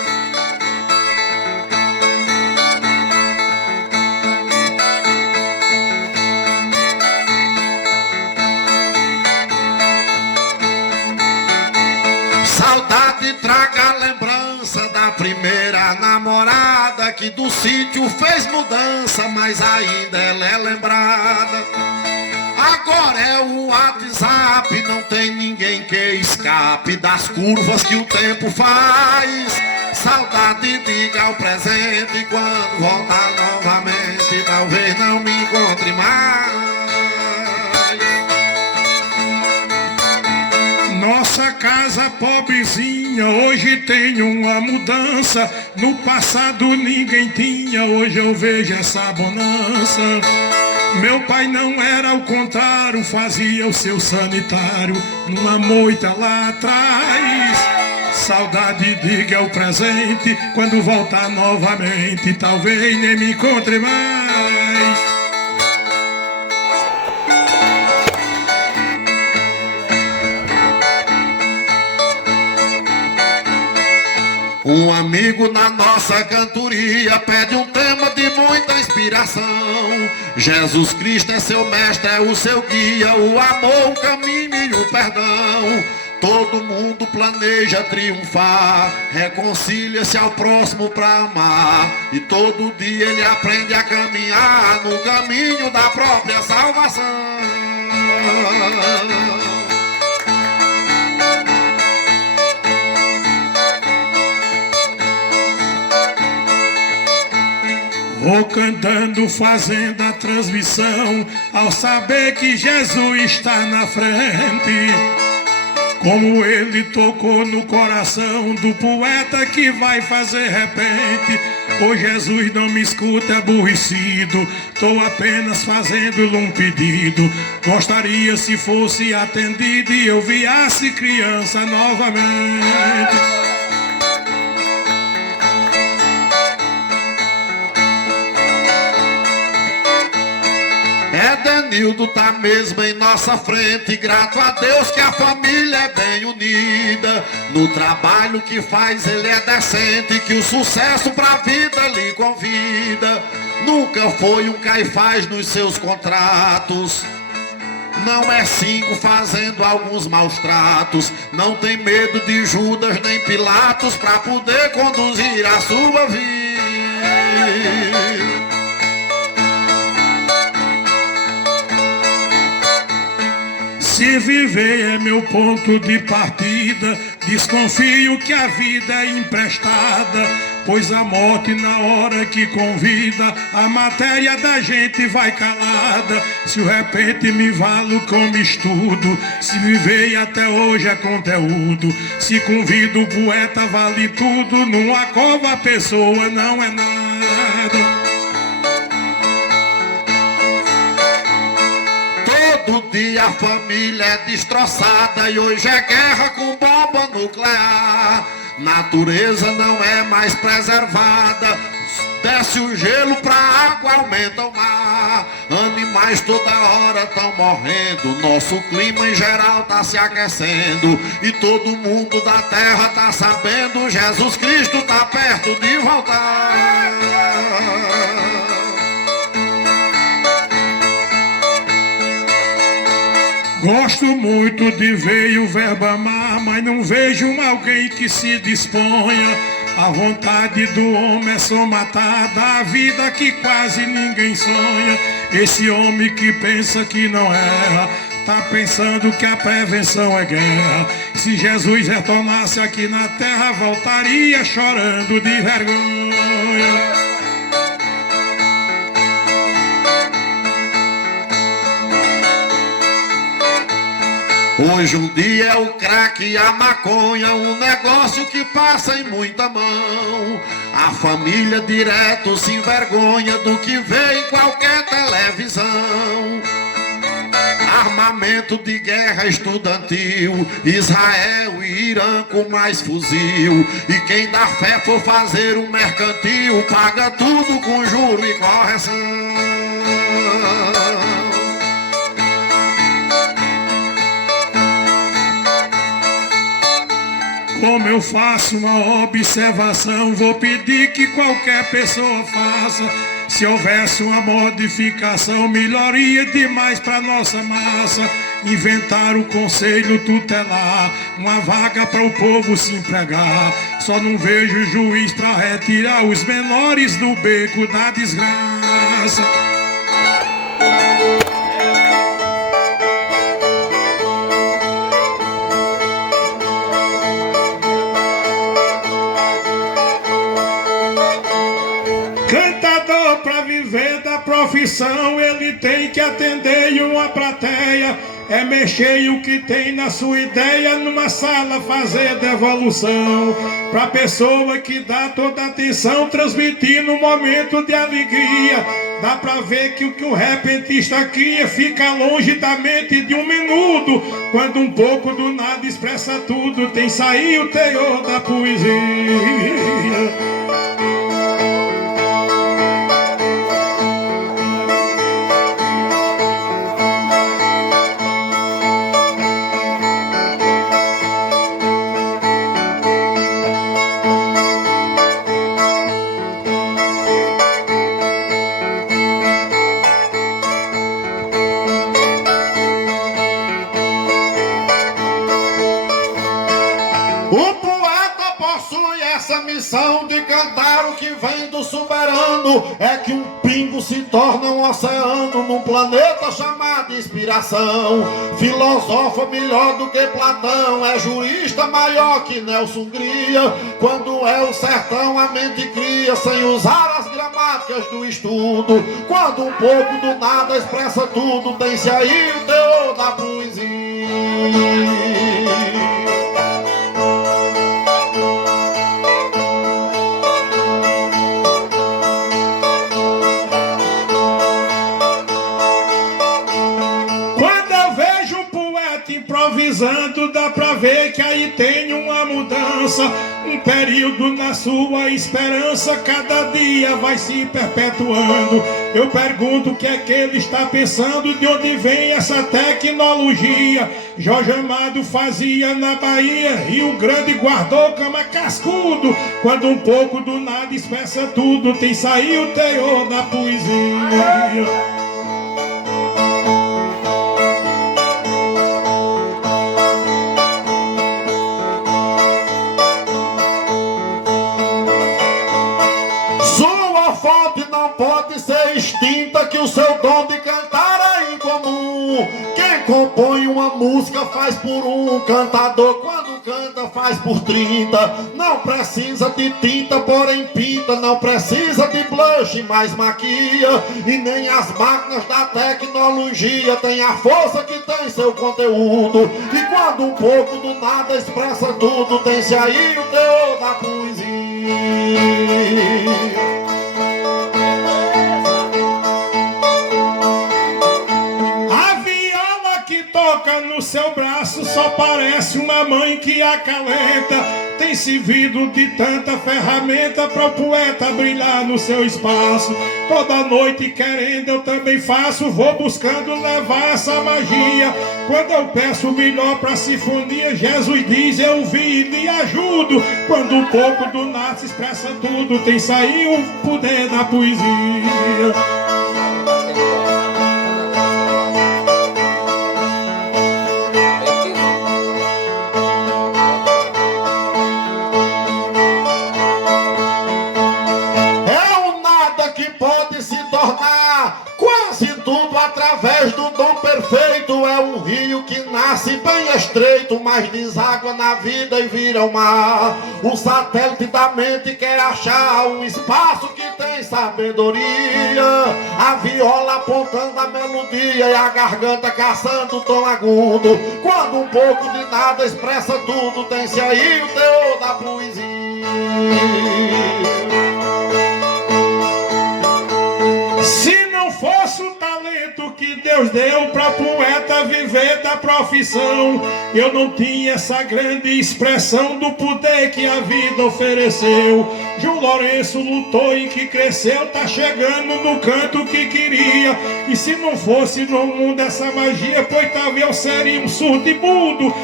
Saudade, traga a lembrança da primeira namorada que do sítio fez mudança, mas ainda ela é lembrada. Agora é o WhatsApp, não tem ninguém que escape das curvas que o tempo faz. Saudade, diga o presente, quando voltar novamente talvez não me encontre mais. Nossa casa pobrezinha hoje tem uma mudança. No passado ninguém tinha, hoje eu vejo essa bonança. Meu pai não era ao contrário, fazia o seu sanitário numa moita lá atrás. Saudade, diga o presente, quando voltar novamente talvez nem me encontre mais. Um amigo na nossa cantoria pede um tema de muita inspiração. Jesus Cristo é seu mestre, é o seu guia, o amor, o caminho e o perdão. Todo mundo planeja triunfar, reconcilia-se ao próximo pra amar. E todo dia ele aprende a caminhar no caminho da própria salvação. Vou cantando, fazendo a transmissão, ao saber que Jesus está na frente. Como ele tocou no coração do poeta que vai fazer repente. Ô Jesus, não me escuta aborrecido, tô apenas fazendo-lhe um pedido. Gostaria se fosse atendido e eu viesse criança novamente. Edenildo tá mesmo em nossa frente, grato a Deus que a família é bem unida. No trabalho que faz ele é decente, que o sucesso pra vida lhe convida. Nunca foi um Caifás nos seus contratos, não é 5 fazendo alguns maus tratos. Não tem medo de Judas nem Pilatos pra poder conduzir a sua vida. Se viver é meu ponto de partida, desconfio que a vida é emprestada, pois a morte na hora que convida, a matéria da gente vai calada. Se o repente me valo como estudo, se viver e até hoje é conteúdo, se convido o poeta vale tudo, numa cova a pessoa não é nada. Todo dia a família é destroçada e hoje é guerra com bomba nuclear. Natureza não é mais preservada, desce o gelo pra água, aumenta o mar. Animais toda hora tão morrendo, nosso clima em geral tá se aquecendo. E todo mundo da terra tá sabendo, Jesus Cristo tá perto de voltar. Gosto muito de ver o verbo amar, mas não vejo alguém que se disponha. A vontade do homem é só matar, da vida que quase ninguém sonha. Esse homem que pensa que não erra, tá pensando que a prevenção é guerra. Se Jesus retornasse aqui na terra, voltaria chorando de vergonha. Hoje um dia é o crack e a maconha, um negócio que passa em muita mão. A família direto se envergonha do que vê em qualquer televisão. Armamento de guerra estudantil, Israel e Irã com mais fuzil. E quem da fé for fazer um mercantil, paga tudo com juro e correção. Como eu faço uma observação, vou pedir que qualquer pessoa faça. Se houvesse uma modificação, melhoria demais para nossa massa. Inventar o conselho tutelar, uma vaga para o povo se empregar. Só não vejo juiz para retirar os menores do beco da desgraça. Cantador, pra viver da profissão, ele tem que atender uma plateia. É mexer o que tem na sua ideia, numa sala fazer devolução. Pra pessoa que dá toda a atenção, transmitindo um momento de alegria. Dá pra ver que o que um repentista cria fica longe da mente de um menudo. Quando um pouco do nada expressa tudo, tem sair o teor da poesia. O poeta possui essa missão de cantar o que vem do soberano. É que um pingo se torna um oceano num planeta chamado inspiração. Filosofa melhor do que Platão, é jurista maior que Nelson Gria. Quando é o sertão a mente cria, sem usar as gramáticas do estudo. Quando um pouco do nada expressa tudo, tem-se aí o teor da poesia. Improvisando, dá pra ver que aí tem uma mudança, um período na sua esperança, cada dia vai se perpetuando. Eu pergunto o que é que ele está pensando, de onde vem essa tecnologia. Jorge Amado fazia na Bahia, Rio Grande guardou cama cascudo. Quando um pouco do nada expressa tudo, tem sair o teor da poesia. Pode ser extinta, que o seu dom de cantar é incomum. Quem compõe uma música faz por um, cantador quando canta faz por 30. Não precisa de tinta, porém pinta. Não precisa de blush, mas maquia. E nem as máquinas da tecnologia têm a força que tem seu conteúdo. E quando um pouco do nada expressa tudo, tem-se aí o teor da poesia. No seu braço só parece uma mãe que acalenta. Tem servido de tanta ferramenta para o poeta brilhar no seu espaço. Toda noite querendo eu também faço, vou buscando levar essa magia. Quando eu peço o melhor para a sinfonia, Jesus diz eu vim e lhe ajudo. Quando um pouco do nada se expressa tudo, tem sair o poder da poesia. Através do dom perfeito, é um rio estreito, mas deságua na vida e vira o mar. O satélite da mente quer achar um espaço que tem sabedoria. A viola apontando a melodia e a garganta caçando o tom agudo. Quando um pouco de nada expressa tudo, tem-se aí o teor da poesia. Se não fosse o talento que Deus deu para poeta viver da profissão, eu não tinha essa grande expressão do poder que a vida ofereceu. João Lourenço lutou e que cresceu, tá chegando no canto que queria. E se não fosse no mundo essa magia, pois talvez eu seria um surdo e mudo.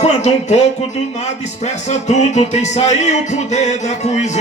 Quando um pouco do nada expressa tudo, tem-se aí o poder da poesia.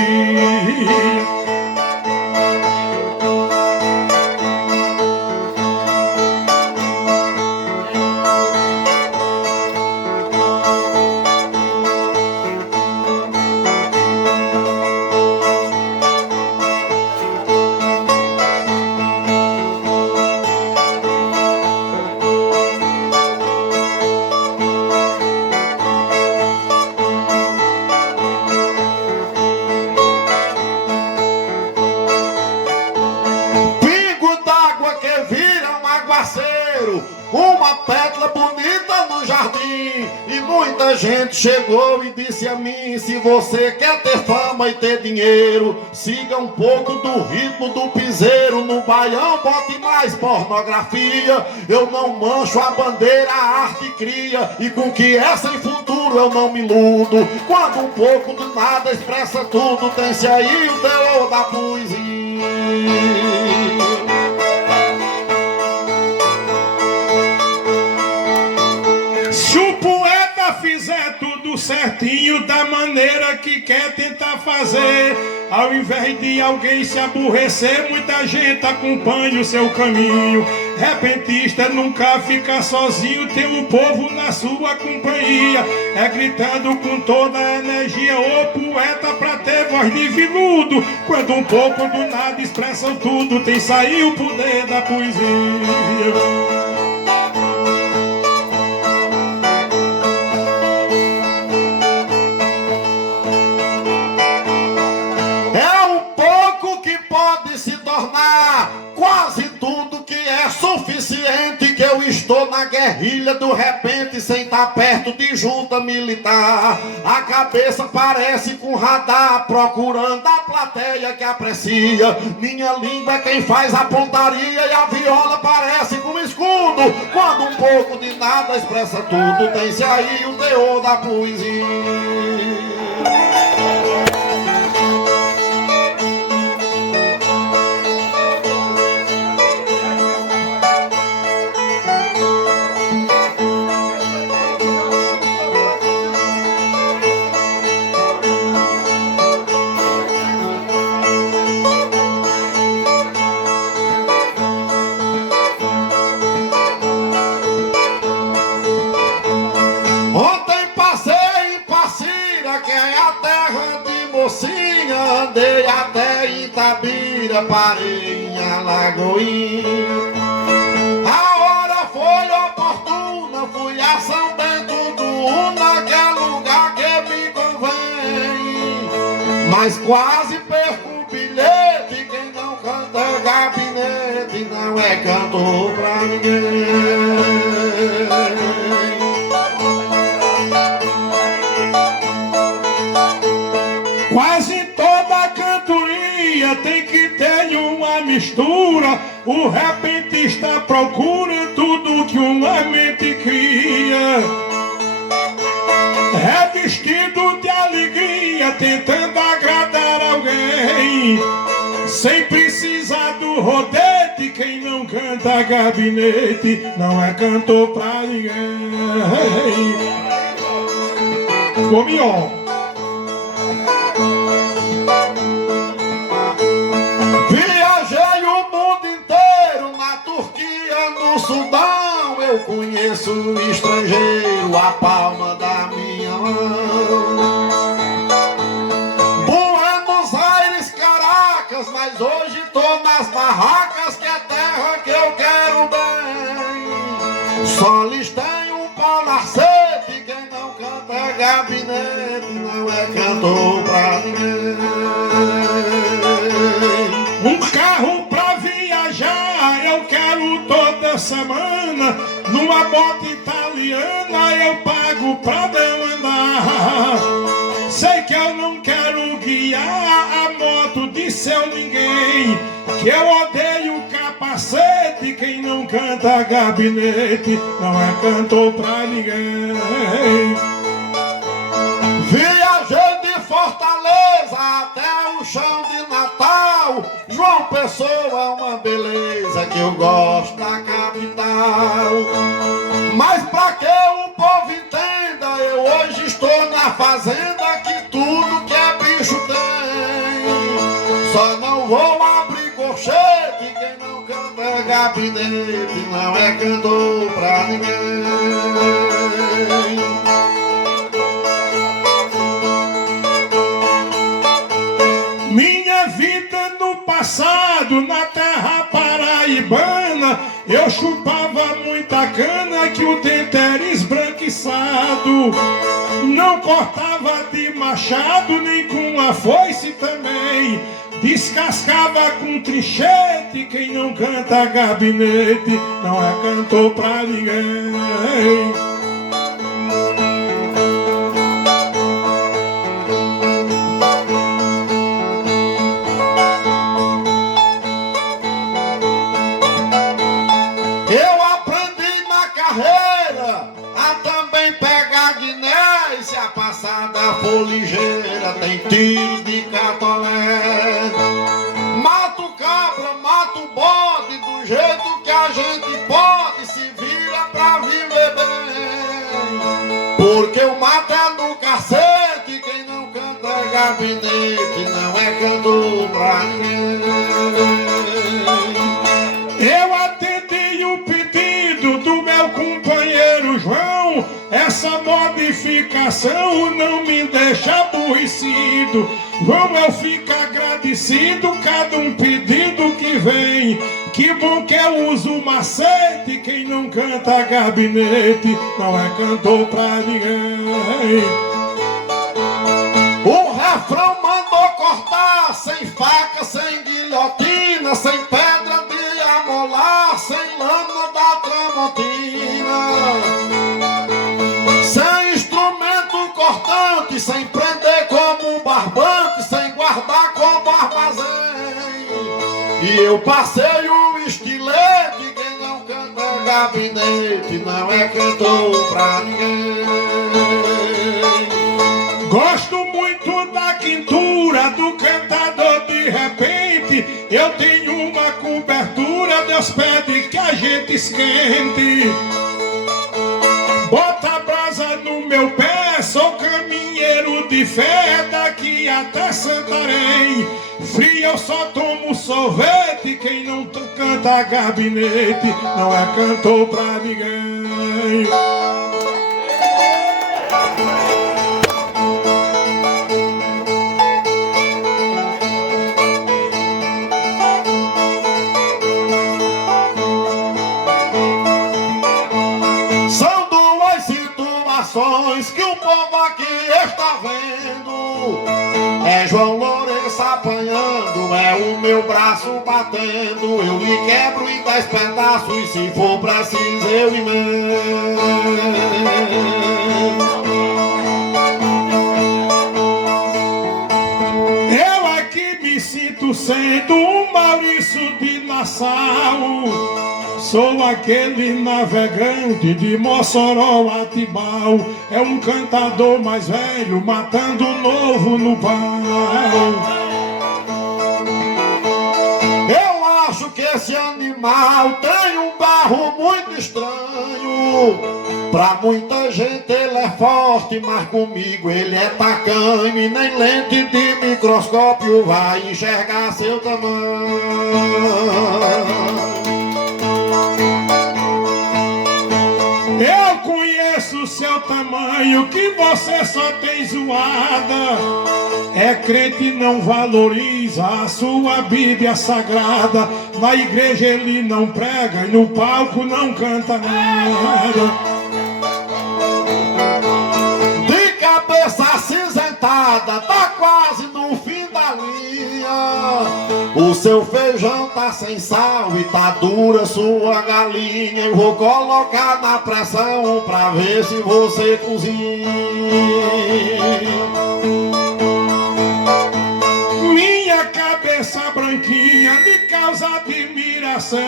Uma pétala bonita no jardim. E muita gente chegou e disse a mim: se você quer ter fama e ter dinheiro, siga um pouco do ritmo do piseiro. No baião bote mais pornografia. Eu não mancho a bandeira, a arte cria. E com que é sem futuro eu não me iludo. Quando um pouco do nada expressa tudo, tem-se aí o teor da poesia. Fizer tudo certinho da maneira que quer tentar fazer, ao invés de alguém se aborrecer, muita gente acompanha o seu caminho. Repentista nunca fica sozinho, tem o povo na sua companhia, é gritando com toda a energia. Ô poeta pra ter voz de veludo, quando um pouco do nada expressam tudo, tem-se aí o poder da poesia. Quase tudo que é suficiente, que eu estou na guerrilha do repente, sem estar perto de junta militar. A cabeça parece com radar, procurando a plateia que aprecia. Minha língua é quem faz a pontaria e a viola parece com escudo. Quando um pouco de nada expressa tudo, tem-se aí o teor da poesia. Andei até Itabira, parei em Alagoinha. A hora foi oportuna, fui a São Bento do Una, que é lugar que me convém. Mas quase perco o bilhete, quem não canta é gabinete, não é cantor pra ninguém. Quase toda cantoria tem que ter uma mistura. O repentista procura tudo que uma mente cria, revestido de alegria, tentando agradar alguém, sem precisar do rodete. Quem não canta gabinete não é cantor pra ninguém. Ficou melhor. Viajei o mundo inteiro, na Turquia, no Sudão. Eu conheço o estrangeiro, a palma da minha mão. Buenos Aires, Caracas, mas hoje tô nas barracas, que é terra que eu quero bem. gabinete, não é cantor pra ninguém. Um carro pra viajar eu quero toda semana. Numa moto italiana eu pago pra não andar. Sei que eu não quero guiar a moto de seu ninguém, que eu odeio capacete. Quem não canta gabinete não é cantor pra ninguém. Viajei de Fortaleza até o chão de Natal. João Pessoa é uma beleza que eu gosto da capital. Mas pra que o povo entenda, eu hoje estou na fazenda, que tudo que é bicho tem. Só não vou abrir colchete, quem não canta gabinete não é cantor pra ninguém. Minha vida no passado, na terra paraibana, eu chupava muita cana que o dente era esbranquiçado. Não cortava de machado, nem com a foice também. Descascava com trinchete. Quem não canta gabinete não é cantor pra ninguém. Eu aprendi na carreira a também pegar Guiné. E se a passada for ligeira, tem tiro de catolé. Mata o cabra, mata o bode, do jeito que a gente pode, se vira pra viver bem. Porque o mato é no cacete, quem não canta gabinete não é cantor pra ninguém. Eu atendi o pedido do meu companheiro João. Essa modificação não me deixa aborrecido. João, eu fico agradecido cada um pedido que vem. Que bom que eu uso macete. Quem não canta gabinete não é cantor pra ninguém. O refrão mandou cortar, sem faca, sem guilhotina, sem pedra de amolar, sem lâmina da tramontina, sem instrumento cortante, sem prender como um barbante, sem guardar como armazém. E eu passei o estilete, quem não canta gabinete não é cantor pra ninguém. Gosto muito da quintura do cantador de repente. Eu tenho uma cobertura, Deus pede que a gente esquente. Bota a brasa no meu pé, sou caminheiro de fé, daqui até Santarém. Frio eu só tomo sorvete, quem não canta gabinete não é cantor pra ninguém. Que o povo aqui está vendo. É João Lourenço apanhando, é o meu braço batendo. Eu lhe quebro em 10 pedaços e se for preciso eu emendo. Eu aqui me sinto sendo um Maurício de Nassau. Sou aquele navegante de Mossoró a Tibau. É um cantador mais velho matando o novo no pau. Eu acho que esse animal tem um barro muito estranho. Pra muita gente ele é forte, mas comigo ele é tacanho. E nem lente de microscópio vai enxergar seu tamanho. Eu conheço o seu tamanho, que você só tem zoada. É crente e não valoriza a sua Bíblia sagrada. Na igreja ele não prega e no palco não canta nada. De estrada tá quase no fim da linha. O seu feijão tá sem sal e tá dura sua galinha. Eu vou colocar na pressão pra ver se você cozinha. Minha cabeça branquinha me causa admiração.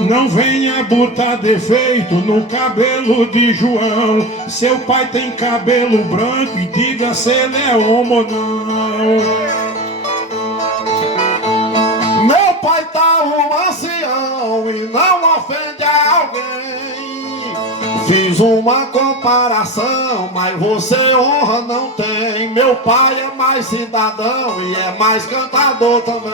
Não venha botar defeito no cabelo de João. Seu pai tem cabelo branco e diga se ele é homo ou não. Meu pai tá um ancião e não ofende a alguém. Fiz uma comparação, mas você honra não tem. Meu pai é mais cidadão e é mais cantador também.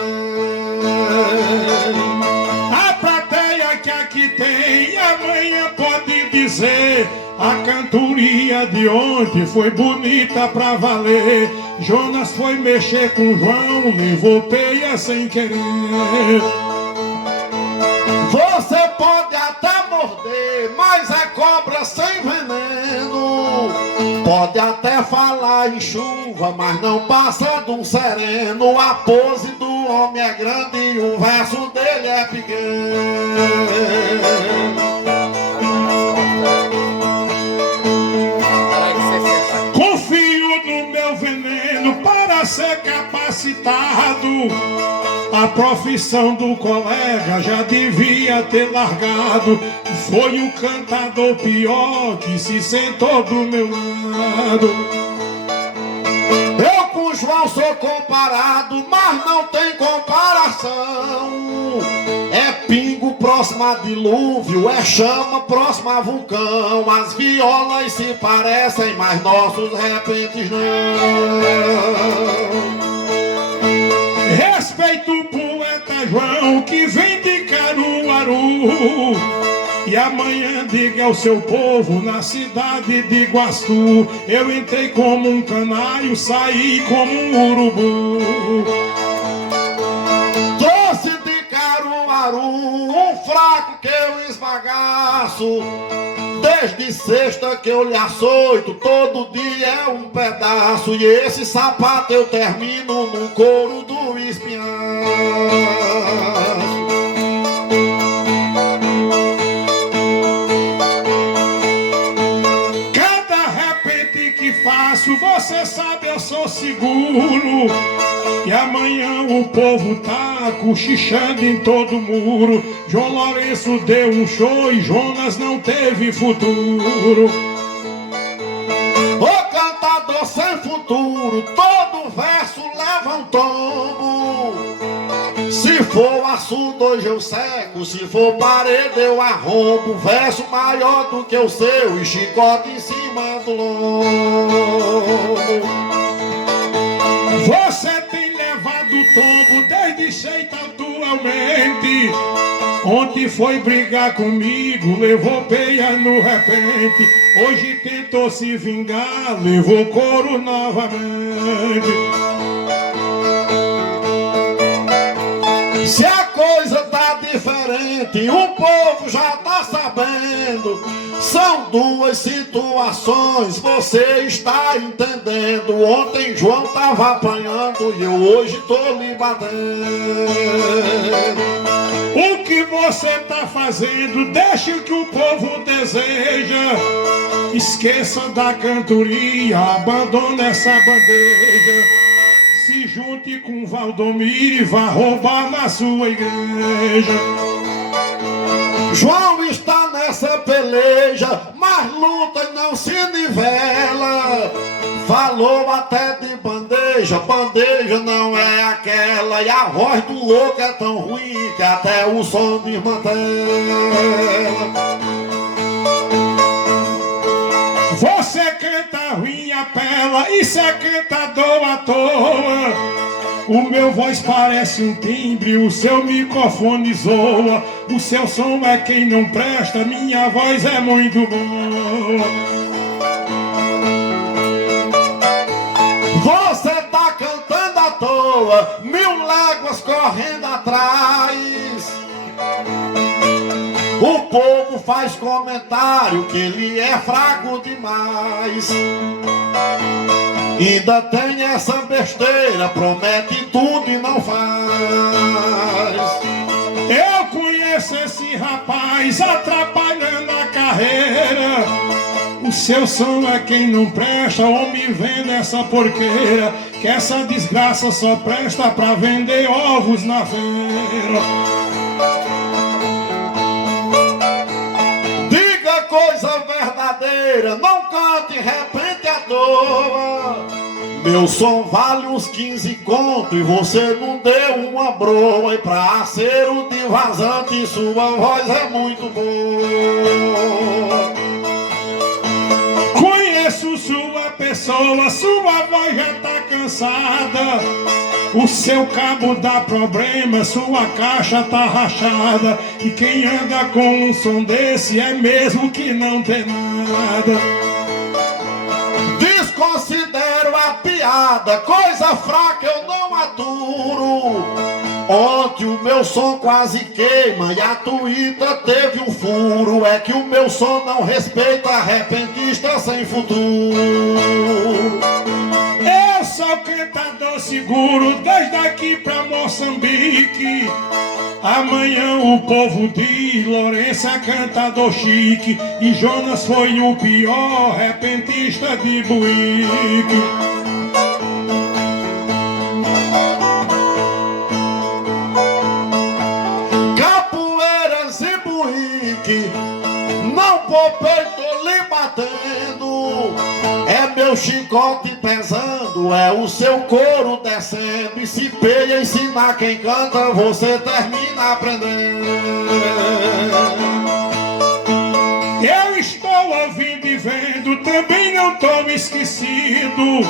A plateia que aqui tem, amanhã pode dizer: a cantoria de ontem foi bonita pra valer. Jonas foi mexer com João, levou peia sem querer. Você pode até morder, mas é cobra sem veneno. Pode até falar em chuva, mas não passa de um sereno. A pose do homem é grande e o verso dele é pequeno. Confio no meu veneno para ser capacitado. A profissão do colega já devia ter largado. Foi o cantador pior que se sentou do meu lado. Eu com João sou comparado, mas não tem comparação. É pingo próximo a dilúvio, é chama próximo a vulcão. As violas se parecem, mas nossos repentes não. Respeito o poeta João que vem de Caruaru. E amanhã diga ao seu povo na cidade de Iguaçu: eu entrei como um canaio, saí como um urubu. Trouxe de Caruaru um fraco que eu esbagaço. Desde sexta que eu lhe açoito, todo dia é um pedaço. E esse sapato eu termino no couro do espinhaço. Cada repente que faço, você sabe, eu sou seguro. E amanhã o povo tá cochichando em todo muro. João Lourenço deu um show e Jonas não teve futuro. O cantador sem futuro, todo verso leva um tombo. Se for assunto hoje eu seco, se for parede eu arrombo. Verso maior do que o seu e chicote em cima do lombo. Você tem levado tombo desde jeito atualmente. Ontem foi brigar comigo, levou peia no repente. Hoje tentou se vingar, levou couro novamente. Se a coisa tá diferente, o povo já tá sabendo. São duas situações, você está entendendo. Ontem João tava apanhando e eu hoje tô lhe batendo. O que você tá fazendo? Deixe o que o povo deseja. Esqueça da cantoria, abandone essa bandeja. Se junte com Valdomiro e vá roubar na sua igreja. João está nessa peleja, mas luta e não se nivela. Falou até de bandeja, bandeja não é aquela. E a voz do louco é tão ruim que até o som desmantela. Você canta ruim, apela, isso é cantador à toa. O meu voz parece um timbre, o seu microfone zoa. O seu som é quem não presta, minha voz é muito boa. Você tá cantando à toa, 1000 léguas correndo atrás. O povo faz comentário que ele é fraco demais. Ainda tem essa besteira, promete tudo e não faz. Eu conheço esse rapaz atrapalhando a carreira. O seu som é quem não presta, homem vende essa porqueira, que essa desgraça só presta pra vender ovos na feira. Diga coisa verdadeira, não cante repente à toa. Meu som vale uns 15 conto e você não deu uma broa. E pra ser o de vazante sua voz é muito boa. Conheço sua pessoa, sua voz já tá cansada. O seu cabo dá problema, sua caixa tá rachada. E quem anda com um som desse é mesmo que não tem nada. Desconsidero a piada, coisa fraca eu não aturo. Ontem o meu som quase queima e a tuita teve um furo. É que o meu som não respeita repentista sem futuro. Eu sou cantador seguro desde aqui pra Moçambique. Amanhã o povo diz Lourenço é cantador chique e Jonas foi o pior repentista de Buíque. Capoeiras e Buíque, não poupei, tô lhe batendo. É meu chicote pesando, é o seu couro descendo. E se peia ensinar quem canta, você termina aprendendo. Eu estou ouvindo e vendo, também não estou esquecido.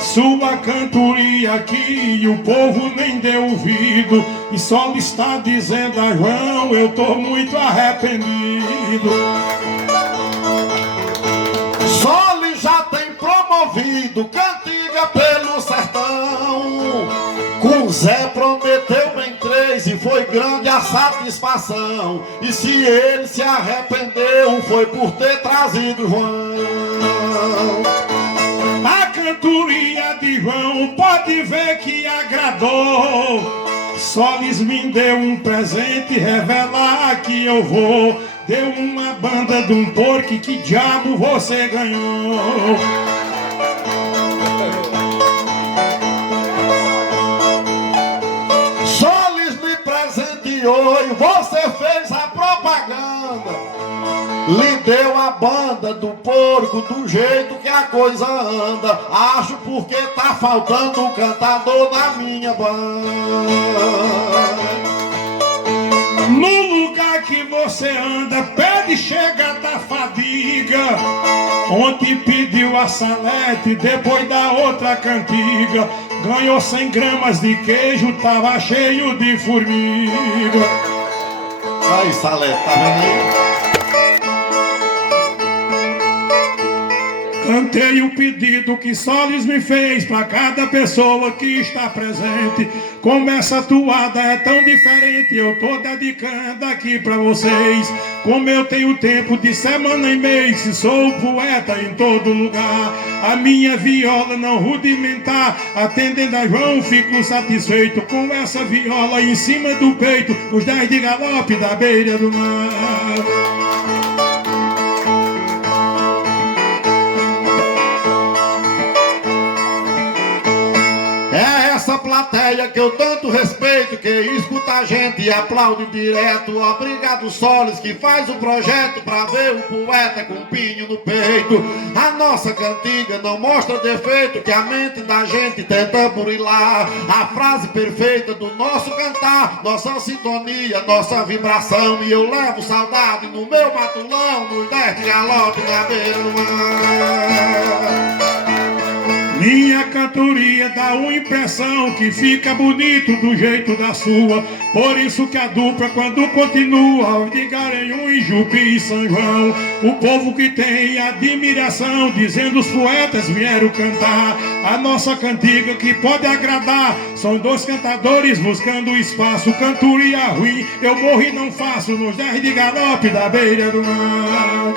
Sua cantoria aqui, o povo nem deu ouvido. E só me está dizendo a João, eu tô muito arrependido. Sole já tem promovido cantiga pelo sertão. Com Zé prometeu bem 3 e foi grande a satisfação. E se ele se arrependeu foi por ter trazido João. A cantoria de João pode ver que agradou. Solis me deu um presente, revelar que eu vou. Deu uma banda de um porco, que diabo você ganhou? Solis me presenteou e você fez a propaganda. Lhe deu a banda do porco do jeito que a coisa anda. Acho porque tá faltando um cantador na minha banda. No lugar que você anda, pede chega da fadiga. Ontem pediu a salete, depois da outra cantiga. Ganhou 100 gramas de queijo, tava cheio de formiga. Aí, Salete, tá vendo aí? Cantei o pedido que Solis me fez para cada pessoa que está presente. Como essa toada é tão diferente, eu tô dedicando aqui para vocês. Como eu tenho tempo de semana e mês, e sou poeta em todo lugar. A minha viola não rudimentar, atendendo a João fico satisfeito. Com essa viola em cima do peito, os 10 de galope da beira do mar. É essa plateia que eu tanto respeito, que escuta a gente e aplaude direto. Obrigado, Solis, que faz o projeto pra ver o poeta com pinho no peito. A nossa cantiga não mostra defeito, que a mente da gente tenta burilar. A frase perfeita do nosso cantar, nossa sintonia, nossa vibração. E eu levo saudade no meu matulão, nos 10 de galope na beira do mar. Minha cantoria dá uma impressão que fica bonito do jeito da sua. Por isso que a dupla quando continua de Garanhuns, Ijupi e São João, o povo que tem admiração, dizendo os poetas vieram cantar. A nossa cantiga que pode agradar, são 2 cantadores buscando espaço. Cantoria ruim, eu morro e não faço, nos 10 de galope da beira do mar.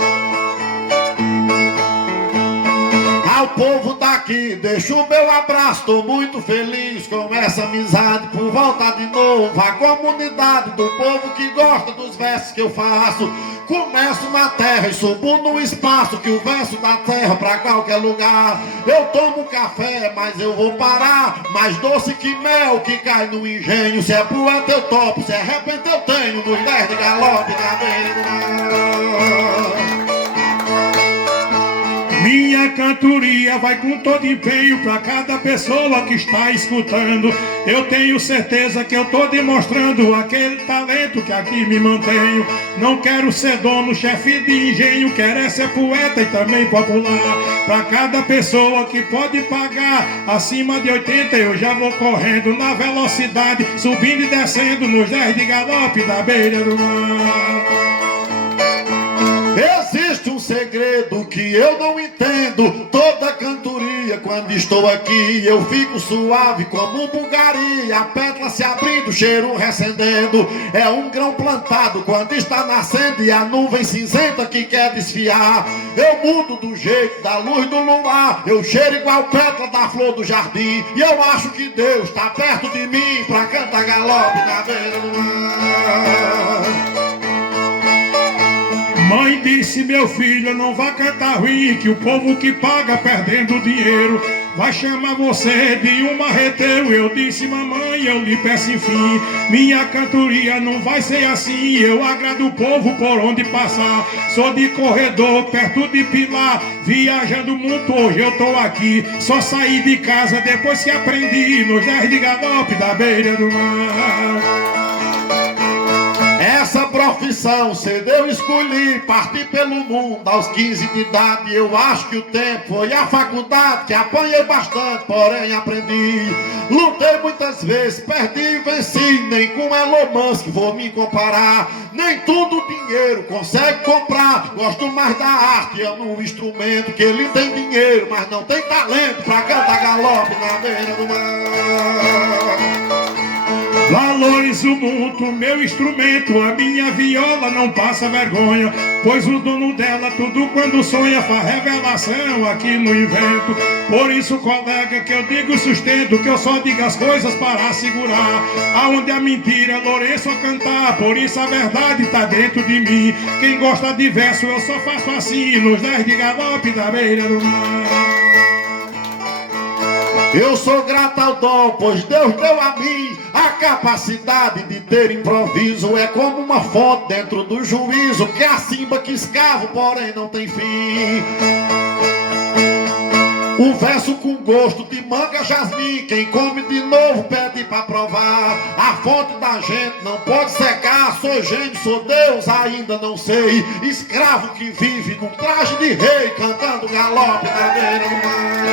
A Ao povo daqui, deixo o meu abraço. Tô muito feliz com essa amizade. Por volta de novo, a comunidade do povo que gosta dos versos que eu faço. Começo na terra e subo no espaço, que o verso da terra pra qualquer lugar. Eu tomo café, mas eu vou parar. Mais doce que mel que cai no engenho. Se é poeta eu topo, se é repente eu tenho. Nos 10 de galope na beira. Minha cantoria vai com todo empenho para cada pessoa que está escutando. Eu tenho certeza que eu estou demonstrando aquele talento que aqui me mantenho. Não quero ser dono, chefe de engenho, quero ser poeta e também popular. Para cada pessoa que pode pagar acima de 80, eu já vou correndo na velocidade, subindo e descendo nos 10 de galope da beira do mar. Existe um segredo que eu não entendo. Toda cantoria, quando estou aqui, eu fico suave como bugaria. A pétala se abrindo, o cheiro recendendo. É um grão plantado quando está nascendo, e a nuvem cinzenta que quer desfiar. Eu mudo do jeito da luz do luar. Eu cheiro igual pétala da flor do jardim. E eu acho que Deus está perto de mim pra cantar galope na beira do mar. Mãe disse, meu filho, não vá cantar ruim, que o povo que paga perdendo dinheiro vai chamar você de um marreteiro. Eu disse, mamãe, eu lhe peço enfim, minha cantoria não vai ser assim. Eu agrado o povo por onde passar. Sou de corredor, perto de Pilar, viajando muito, hoje eu tô aqui. Só saí de casa depois que aprendi nos 10 de galope da beira do mar. Essa profissão cedo eu escolhi, parti pelo mundo aos 15 de idade. Eu acho que o tempo foi a faculdade, que apanhei bastante, porém aprendi. Lutei muitas vezes, perdi e venci. Nem com Elon Musk vou me comparar. Nem tudo dinheiro consegue comprar. Gosto mais da arte, amo o instrumento, que ele tem dinheiro, mas não tem talento pra cantar galope na beira do mar. Valorizo muito meu instrumento, a minha viola não passa vergonha, pois o dono dela tudo quando sonha faz revelação aqui no invento. Por isso, colega, que eu digo sustento, que eu só digo as coisas para segurar. Aonde a mentira, Lourenço a cantar, por isso a verdade tá dentro de mim. Quem gosta de verso eu só faço assim, nos 10 de galope da beira do mar. Eu sou grato ao dom, pois Deus deu a mim a capacidade de ter improviso. É como uma fonte dentro do juízo, que é a simba que escavo, porém não tem fim. O verso com gosto de manga jasmim, quem come de novo pede pra provar. A fonte da gente não pode secar. Sou gênio, sou Deus, ainda não sei. Escravo que vive num traje de rei, cantando galope na beira do mar.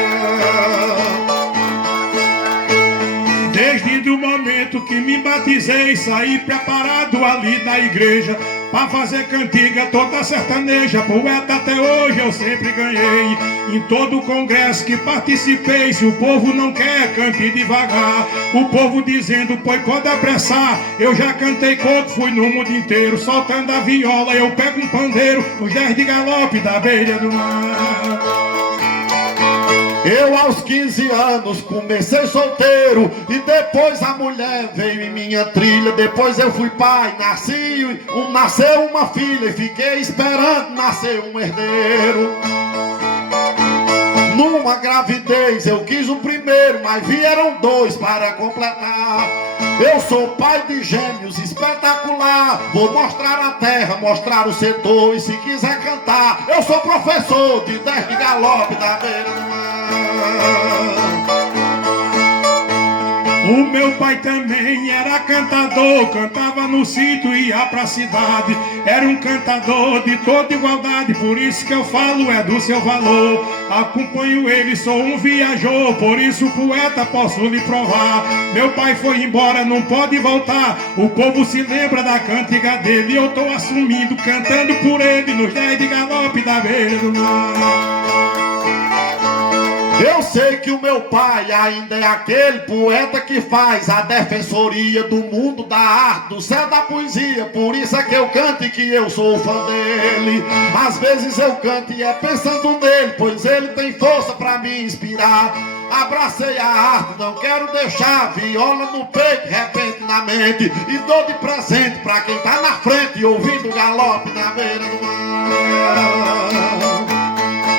Desde o momento que me batizei, saí preparado ali da igreja pra fazer cantiga toda sertaneja. Poeta até hoje eu sempre ganhei. Em todo congresso que participei, se o povo não quer, cante devagar. O povo dizendo, pois pode apressar. Eu já cantei coco, fui no mundo inteiro. Soltando a viola, eu pego um pandeiro, os 10 de galope da beira do mar. Eu aos 15 anos comecei solteiro, e depois a mulher veio em minha trilha. Depois eu fui pai, nasceu uma filha, e fiquei esperando nascer um herdeiro. Numa gravidez eu quis o primeiro, mas vieram 2 para completar. Eu sou pai de gêmeos espetacular. Vou mostrar a terra, mostrar o setor, e se quiser cantar, eu sou professor de 10 de galope da beira do mar. O meu pai também era cantador, cantava no sítio e ia pra cidade. Era um cantador de toda igualdade, por isso que eu falo é do seu valor. Acompanho ele, sou um viajor, por isso poeta posso lhe provar. Meu pai foi embora, não pode voltar, o povo se lembra da cantiga dele. Eu tô assumindo, cantando por ele, nos 10 de galope da beira do mar. Eu sei que o meu pai ainda é aquele poeta que faz a defensoria do mundo da arte, do céu da poesia. Por isso é que eu canto e que eu sou fã dele. Às vezes eu canto e é pensando nele, pois ele tem força pra me inspirar. Abracei a arte, não quero deixar a viola no peito repentinamente, e dou de presente pra quem tá na frente ouvindo o galope na beira do mar.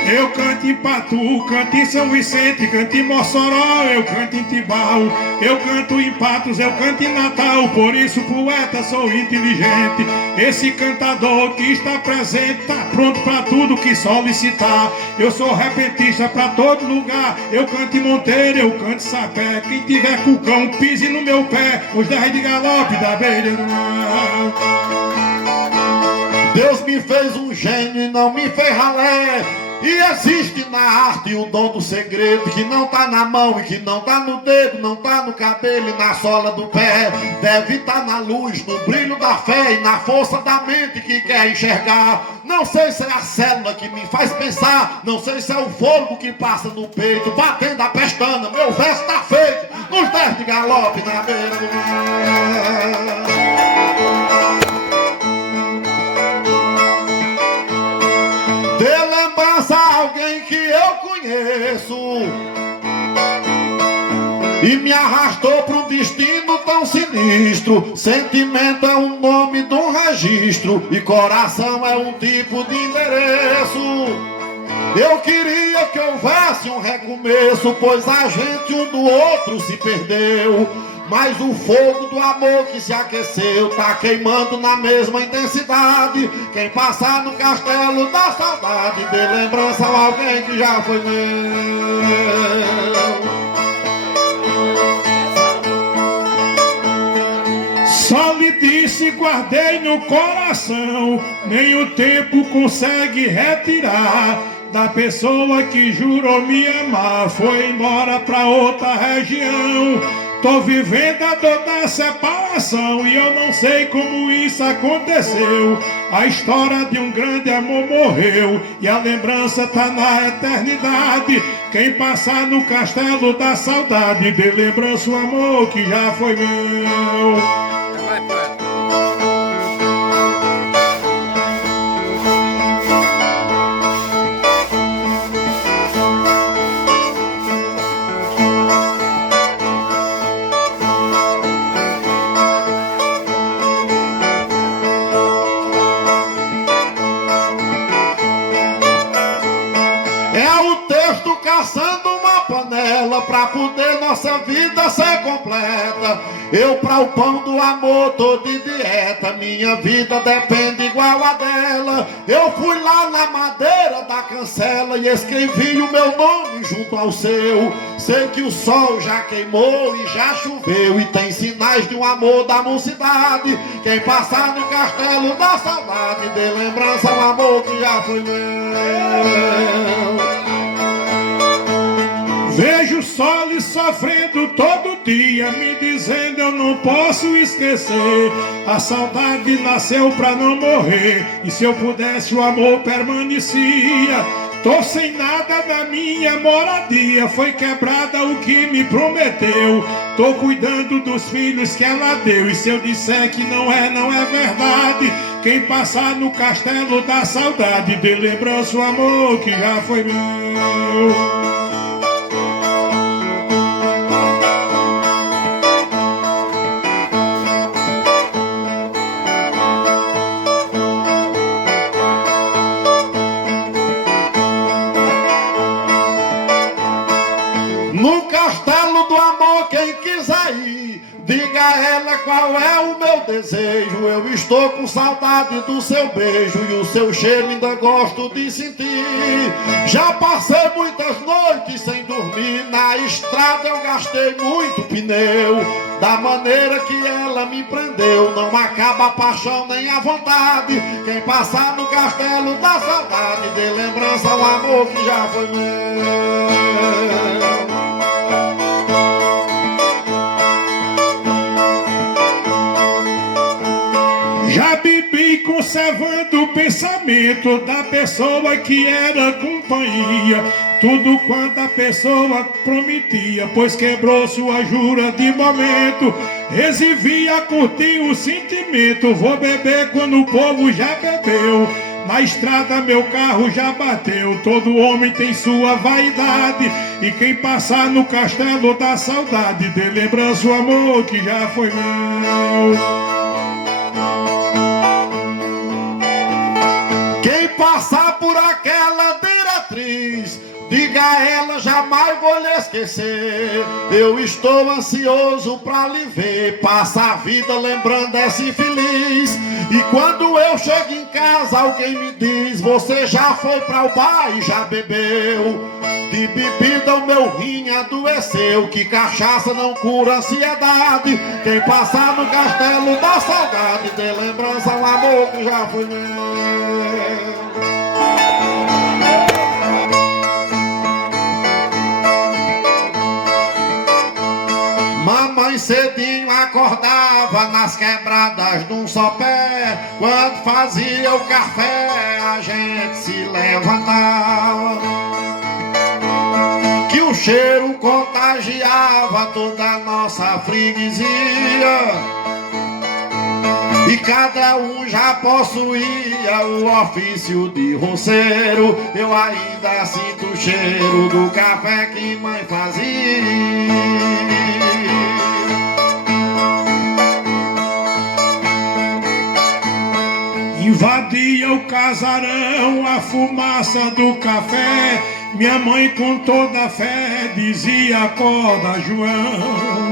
Eu canto em Patu, canto em São Vicente, canto em Mossoró, eu canto em Tibau, eu canto em Patos, eu canto em Natal. Por isso, poeta, sou inteligente. Esse cantador que está presente tá pronto pra tudo que solicitar. Eu sou repentista pra todo lugar. Eu canto em Monteiro, eu canto em Sapé. Quem tiver cucão, pise no meu pé. Os 10 de galope da beira do mar. Deus me fez um gênio e não me fez ralé. E existe na arte o dom do segredo, que não tá na mão e que não tá no dedo, não tá no cabelo e na sola do pé. Deve estar na luz, no brilho da fé e na força da mente que quer enxergar. Não sei se é a célula que me faz pensar, não sei se é o fogo que passa no peito, batendo a pestana, meu verso tá feito nos 10 de galope na beira do mar. Alguém que eu conheço e me arrastou para um destino tão sinistro. Sentimento é um nome de um registro e coração é um tipo de endereço. Eu queria que houvesse um recomeço, pois a gente um do outro se perdeu. Mas o fogo do amor que se aqueceu tá queimando na mesma intensidade. Quem passar no castelo da saudade, dê lembrança a alguém que já foi meu. Só lhe disse, guardei no coração, nem o tempo consegue retirar. Da pessoa que jurou me amar, foi embora pra outra região. Tô vivendo a dor da separação e eu não sei como isso aconteceu. A história de um grande amor morreu e a lembrança tá na eternidade. Quem passar no castelo da saudade, dê lembrança o amor que já foi meu. Pra poder nossa vida ser completa, eu pra o pão do amor tô de dieta. Minha vida depende igual a dela. Eu fui lá na madeira da cancela e escrevi o meu nome junto ao seu. Sei que o sol já queimou e já choveu e tem sinais de um amor da mocidade. Quem passar no castelo da saudade, dê lembrança ao amor que já foi meu. Vejo o sol lhe sofrendo todo dia, me dizendo eu não posso esquecer. A saudade nasceu pra não morrer, e se eu pudesse o amor permanecia. Tô sem nada na minha moradia, foi quebrada o que me prometeu. Tô cuidando dos filhos que ela deu, e se eu disser que não é verdade. Quem passar no castelo da saudade, dê lembrança o amor que já foi meu. No castelo do amor, quem quiser ir, diga a ela qual é o meu desejo. Eu estou com saudade do seu beijo e o seu cheiro ainda gosto de sentir. Já passei muitas noites sem dormir, na estrada eu gastei muito pneu. Da maneira que ela me prendeu, não acaba a paixão nem a vontade. Quem passar no castelo da saudade, dê lembrança ao amor que já foi meu. Já bebi conservando o pensamento da pessoa que era companhia. tudo quanto a pessoa prometia, pois quebrou sua jura de momento. Exivia curtir o sentimento, vou beber quando o povo já bebeu. Na estrada meu carro já bateu, todo homem tem sua vaidade, e quem passar no castelo da saudade, dê lembrança o amor que já foi meu. Quem passar por aquela diretriz, diga a ela, jamais vou lhe esquecer. Eu estou ansioso pra lhe ver, passa a vida lembrando essa infeliz. E quando eu chego em casa, alguém me diz: você já foi pra o bar e já bebeu? De bebida o meu rim adoeceu, que cachaça não cura ansiedade. Quem passar no castelo da saudade, dê lembrança ao amor que já foi meu. Mamãe cedinho acordava nas quebradas de um só pé. Quando fazia o café, a gente se levantava, que o cheiro contagiava toda a nossa freguesia, e cada um já possuía o ofício de roceiro. Eu ainda sinto o cheiro do café que mãe fazia. Invadia o casarão a fumaça do café. Minha mãe com toda a fé dizia: acorda, João,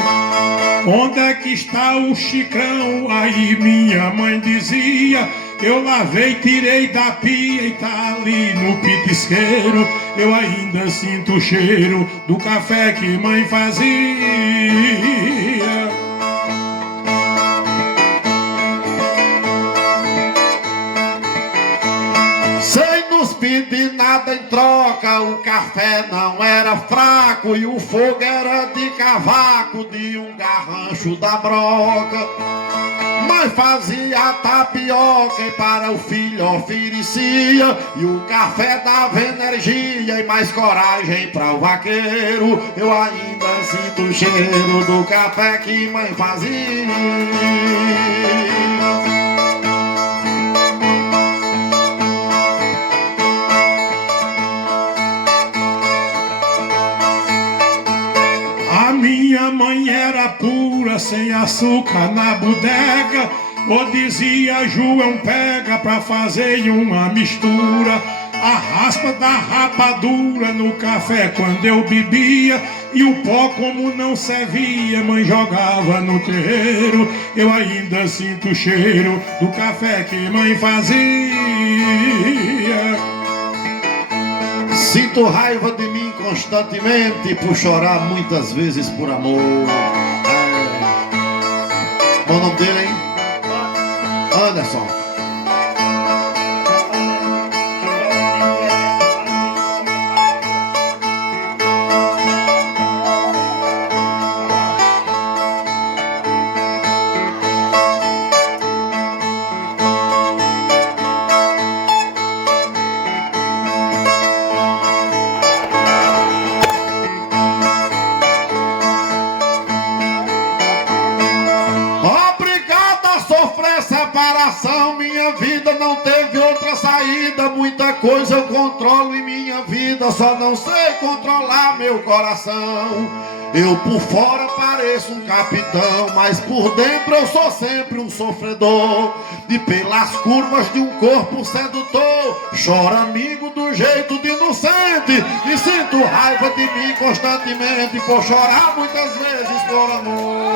onde é que está o chicrão? Aí minha mãe dizia: eu lavei, tirei da pia e tá ali no pitisqueiro. Eu ainda sinto o cheiro do café que mãe fazia. Sem nos pedir nada em troca, o café não era fraco e o fogo era de cavaco, de um garrancho da broca. Mãe fazia tapioca e para o filho oferecia, e o café dava energia e mais coragem para o vaqueiro. Eu ainda sinto o cheiro do café que mãe fazia. Minha mãe era pura, sem açúcar na bodega. Ou dizia: João, pega pra fazer uma mistura. A raspa da rapadura no café quando eu bebia, e o pó como não servia, mãe jogava no terreiro. Eu ainda sinto o cheiro do café que mãe fazia. Sinto raiva de mim constantemente por chorar muitas vezes por amor. Qual o nome dele, hein? Anderson. Minha vida não teve outra saída. Muita coisa eu controlo em minha vida, só não sei controlar meu coração. Eu por fora pareço um capitão, mas por dentro eu sou sempre um sofredor. E pelas curvas de um corpo sedutor, choro amigo do jeito de inocente, e sinto raiva de mim constantemente por chorar muitas vezes por amor.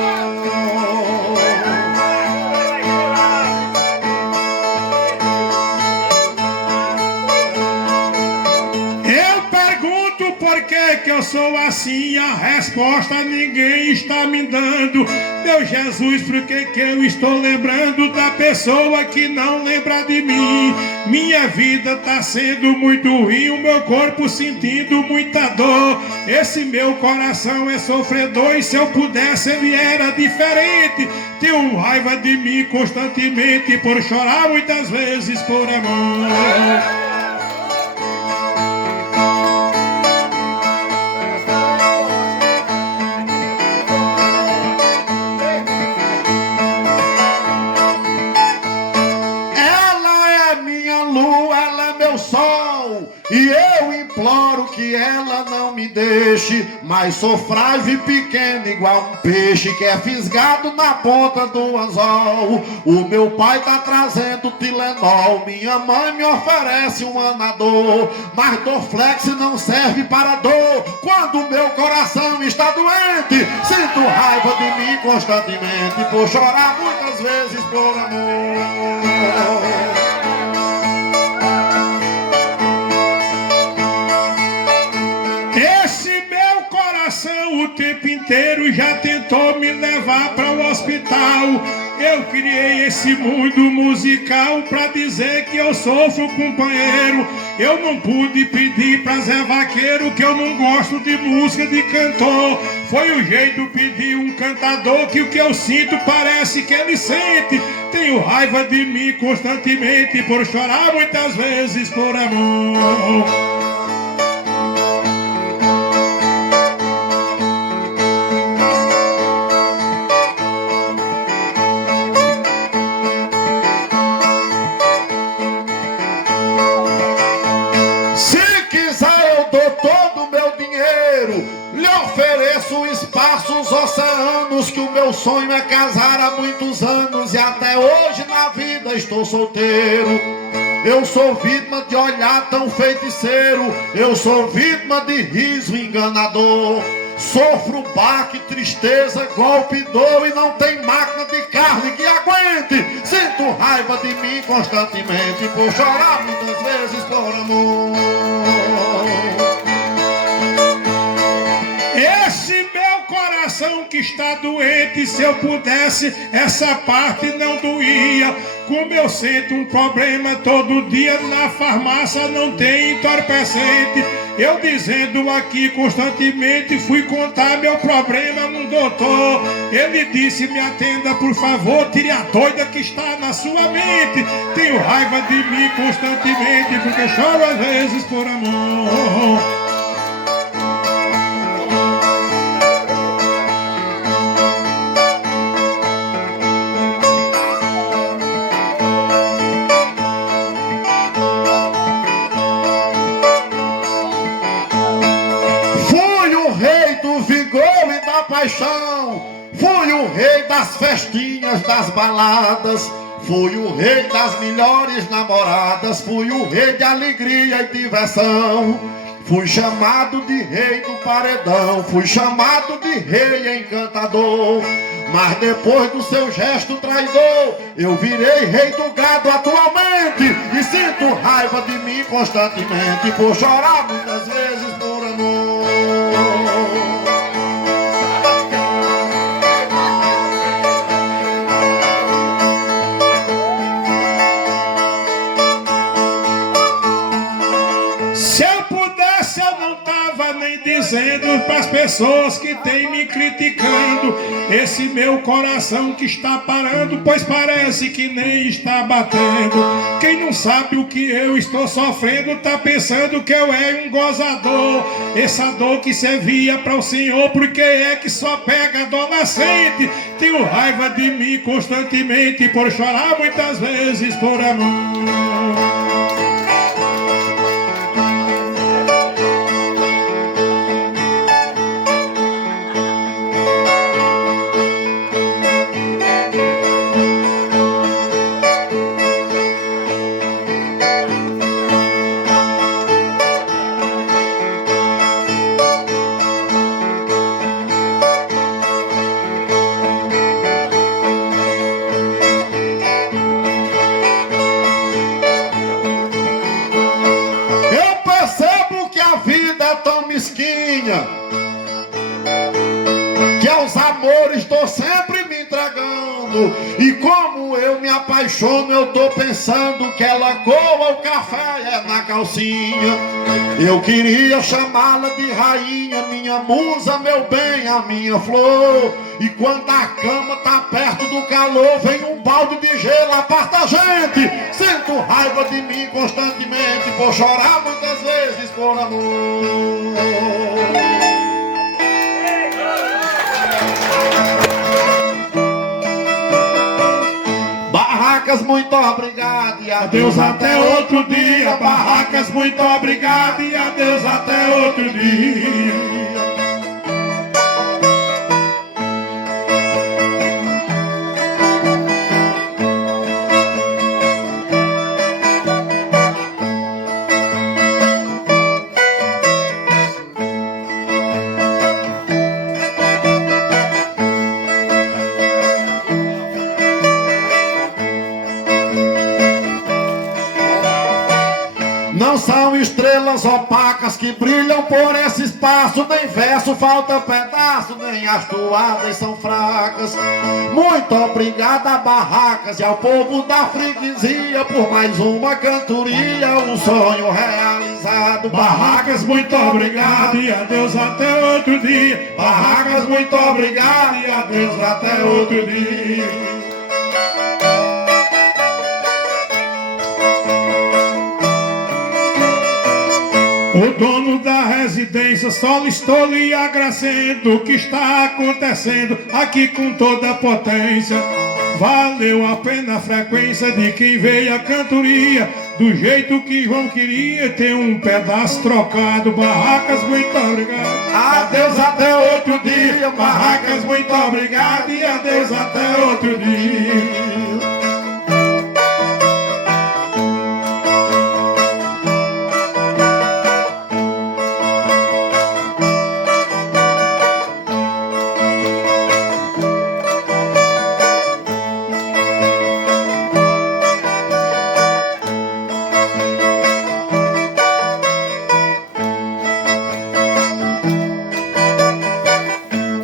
Por que eu sou assim? A resposta ninguém está me dando. Meu Jesus, por que eu estou lembrando da pessoa que não lembra de mim? Minha vida tá sendo muito ruim, o meu corpo sentindo muita dor. Esse meu coração é sofredor, e se eu pudesse ele era diferente. Tenho raiva de mim constantemente por chorar muitas vezes por amor. ela não me deixe, mas sou frágil e pequeno igual um peixe que é fisgado na ponta do anzol. O meu pai tá trazendo Tilenol, minha mãe me oferece um Anador, mas Dorflex não serve para dor. Quando meu coração está doente, sinto raiva de mim constantemente, por chorar muitas vezes por amor. O tempo inteiro já tentou me levar para o hospital. Eu criei esse mundo musical pra dizer que eu sofro, companheiro. Eu não pude pedir pra Zé Vaqueiro que eu não gosto de música de cantor. Foi o jeito de pedir um cantador que o que eu sinto parece que ele sente. Tenho raiva de mim constantemente por chorar muitas vezes por amor. Espaços, oceanos, que o meu sonho é casar há muitos anos e até hoje na vida estou solteiro. Eu sou vítima de olhar tão feiticeiro, eu sou vítima de riso enganador. Sofro baque, tristeza, golpe, dor e não tem máquina de carne que aguente. Sinto raiva de mim constantemente por chorar muitas vezes por amor. Esse meu coração que está doente, se eu pudesse, essa parte não doía. Como eu sinto um problema todo dia, na farmácia não tem entorpecente. Eu dizendo aqui constantemente, fui contar meu problema a um doutor. Ele disse, me atenda por favor, tire a doida que está na sua mente. Tenho raiva de mim constantemente, porque choro às vezes por amor. Paixão, fui o rei das festinhas, das baladas, fui o rei das melhores namoradas, fui o rei de alegria e diversão. Fui chamado de rei do paredão, fui chamado de rei encantador. Mas depois do seu gesto traidor, eu virei rei do gado atualmente e sinto raiva de mim constantemente por chorar muitas vezes por amor. Dizendo para as pessoas que têm me criticando, esse meu coração que está parando, pois parece que nem está batendo. Quem não sabe o que eu estou sofrendo tá pensando que eu é um gozador. Essa dor que servia para o Senhor, porque é que só pega adolescente. Tenho raiva de mim constantemente por chorar muitas vezes por amor. Que aos amores estou sempre me entregando, e como eu me apaixono, eu tô pensando que ela coa o café é na calcinha. Eu queria chamá-la de rainha, minha musa, meu bem, a minha flor. E quando a cama tá perto do calor, vem um balde de gelo, aparta a gente. Sinto raiva de mim constantemente por chorar muitas vezes por amor. Barracas muito obrigado e adeus até outro dia. Barracas, muito obrigado e adeus até outro dia. Não são estrelas opacas que brilham por esse espaço, nem verso falta pedaço, nem as toadas são fracas. Muito obrigado a Barracas e ao povo da freguesia por mais uma cantoria, um sonho realizado. Barracas, muito obrigado e adeus até outro dia. Barracas, muito obrigado e adeus até outro dia. O dono da residência só estou lhe agradecendo o que está acontecendo aqui com toda a potência. Valeu a pena a frequência de quem veio a cantoria, do jeito que João queria ter um pedaço trocado. Barracas, muito obrigado. Adeus até outro dia. Barracas, muito obrigado e adeus até outro dia.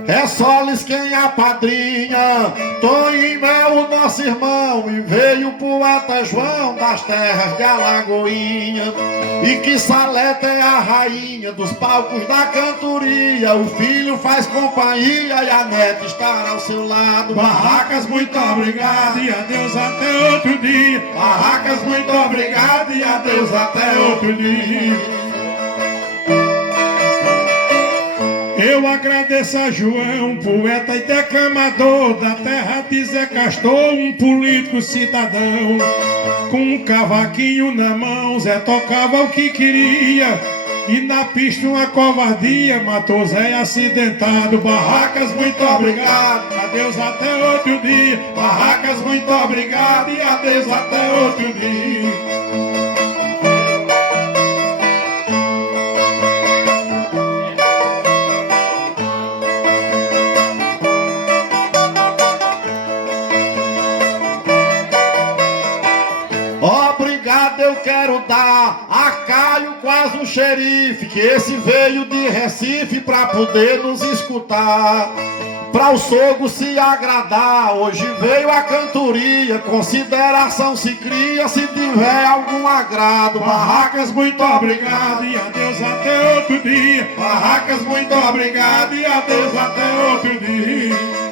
É Solis quem apadrinha, Toninho é o nosso irmão e veio poeta João das terras de Alagoinha. E que Saleta é a rainha dos palcos da cantoria, o filho faz companhia e a neta está ao seu lado. Barracas, muito obrigado e adeus até outro dia. Barracas, muito obrigado e adeus até outro dia. Eu agradeço a João, poeta e declamador da terra de Zé Castor, um político cidadão. Com um cavaquinho na mão, Zé tocava o que queria, e na pista uma covardia matou Zé acidentado. Barracas, muito obrigado, adeus até outro dia. Barracas, muito obrigado e adeus até outro dia. Obrigado eu quero dar a Caio, quase um xerife, que esse veio de Recife pra poder nos escutar, pra o sogro se agradar. Hoje veio a cantoria, consideração se cria se tiver algum agrado. Barracas, muito obrigado e adeus até outro dia. Barracas, muito obrigado e adeus até outro dia.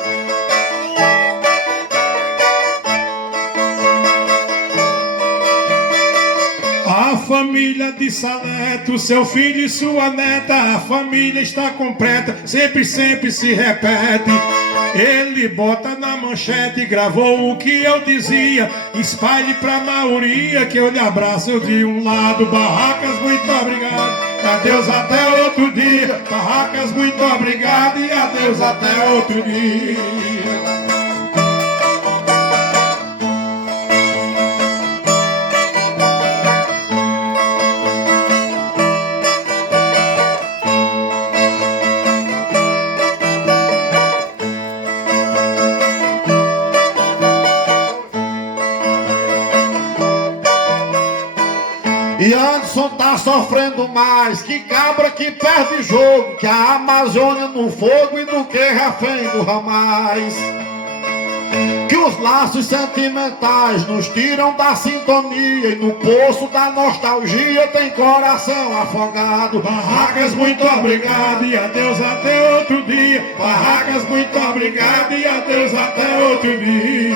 A família de Saleto, seu filho e sua neta, a família está completa, sempre, sempre se repete. Ele bota na manchete, gravou o que eu dizia, espalhe pra maioria que eu lhe abraço de um lado. Barracas, muito obrigado, adeus até outro dia. Barracas, muito obrigado e adeus até outro dia. E Anderson tá sofrendo mais que cabra que perde jogo, que a Amazônia no fogo e do que refém do ramais. Que os laços sentimentais nos tiram da sintonia e no poço da nostalgia tem coração afogado. Barracas, muito obrigado e adeus até outro dia. Barracas, muito obrigado e adeus até outro dia.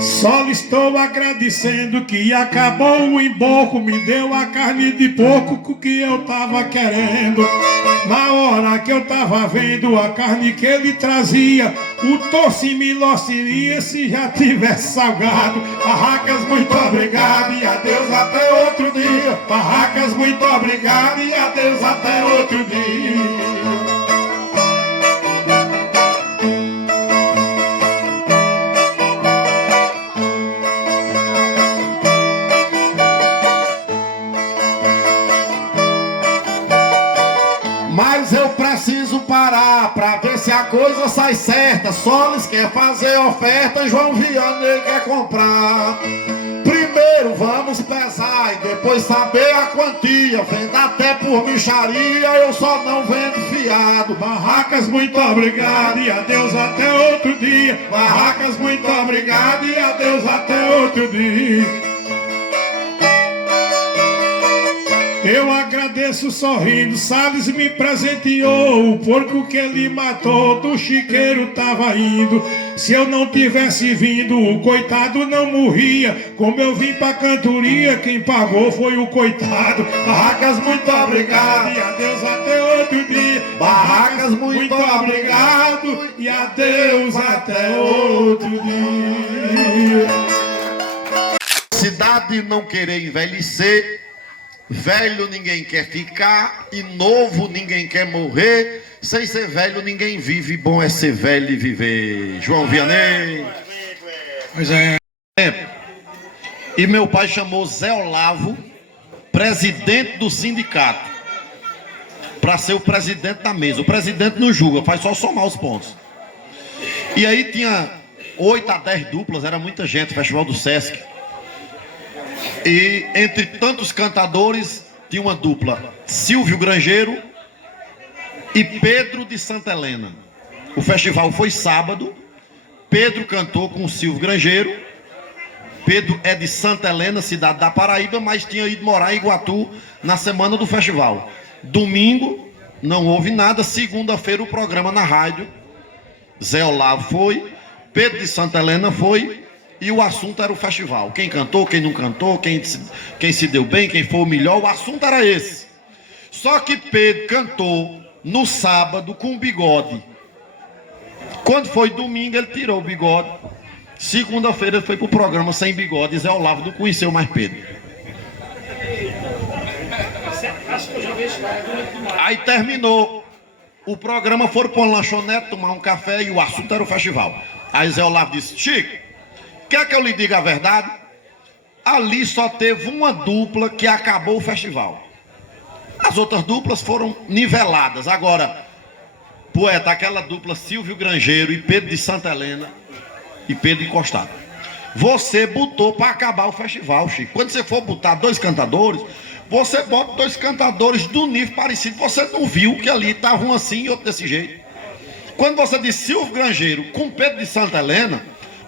Só lhe estou agradecendo que acabou o emborco, me deu a carne de porco que eu tava querendo. Na hora que eu tava vendo a carne que ele trazia, o tosse me loceria se já tivesse salgado. Barracas, muito obrigado e adeus até outro dia. Barracas, muito obrigado e adeus até outro dia. Mas eu preciso parar pra ver se a coisa sai certa. Solis quer fazer oferta, João Vianney quer comprar. Primeiro vamos pesar e depois saber a quantia. Vendo até por micharia, eu só não vendo fiado. Barracas, muito obrigado e adeus até outro dia. Barracas, muito obrigado e adeus até outro dia. Eu agradeço sorrindo, Salles me presenteou. O porco que ele matou, do chiqueiro tava indo. Se eu não tivesse vindo, o coitado não morria. Como eu vim pra cantoria, quem pagou foi o coitado. Barracas, muito obrigado e adeus até outro dia. Barracas, muito obrigado e adeus até outro dia. Cidade não querer envelhecer, velho ninguém quer ficar e novo ninguém quer morrer. Sem ser velho ninguém vive, bom é ser velho e viver. João Vianney. Pois é. E meu pai chamou Zé Olavo, presidente do sindicato, para ser o presidente da mesa. O presidente não julga, faz só somar os pontos. E aí tinha 8 a 10 duplas, era muita gente, Festival do Sesc. E entre tantos cantadores tinha uma dupla, Silvio Grangeiro e Pedro de Santa Helena. O festival foi sábado. Pedro cantou com o Silvio Grangeiro. Pedro é de Santa Helena, cidade da Paraíba, mas tinha ido morar em Iguatu na semana do festival. Domingo não houve nada. Segunda-feira o programa na rádio. Zé Olavo foi, Pedro de Santa Helena foi. E o assunto era o festival. Quem cantou, quem não cantou, quem se deu bem, quem foi o melhor. O assunto era esse. Só que Pedro cantou no sábado com bigode. Quando foi domingo, ele tirou o bigode. Segunda-feira ele foi pro programa sem bigode. E Zé Olavo não conheceu mais Pedro. Aí terminou o programa, foram para uma lanchonete tomar um café e o assunto era o festival. Aí Zé Olavo disse: Chico, quer que eu lhe diga a verdade? Ali só teve uma dupla que acabou o festival. As outras duplas foram niveladas. Agora, poeta, aquela dupla Silvio Grangeiro e Pedro de Santa Helena e Pedro encostado. Você botou para acabar o festival, Chico. Quando você for botar 2 cantadores, você bota 2 cantadores do nível parecido. Você não viu que ali estava um assim e outro desse jeito. Quando você disse Silvio Grangeiro com Pedro de Santa Helena,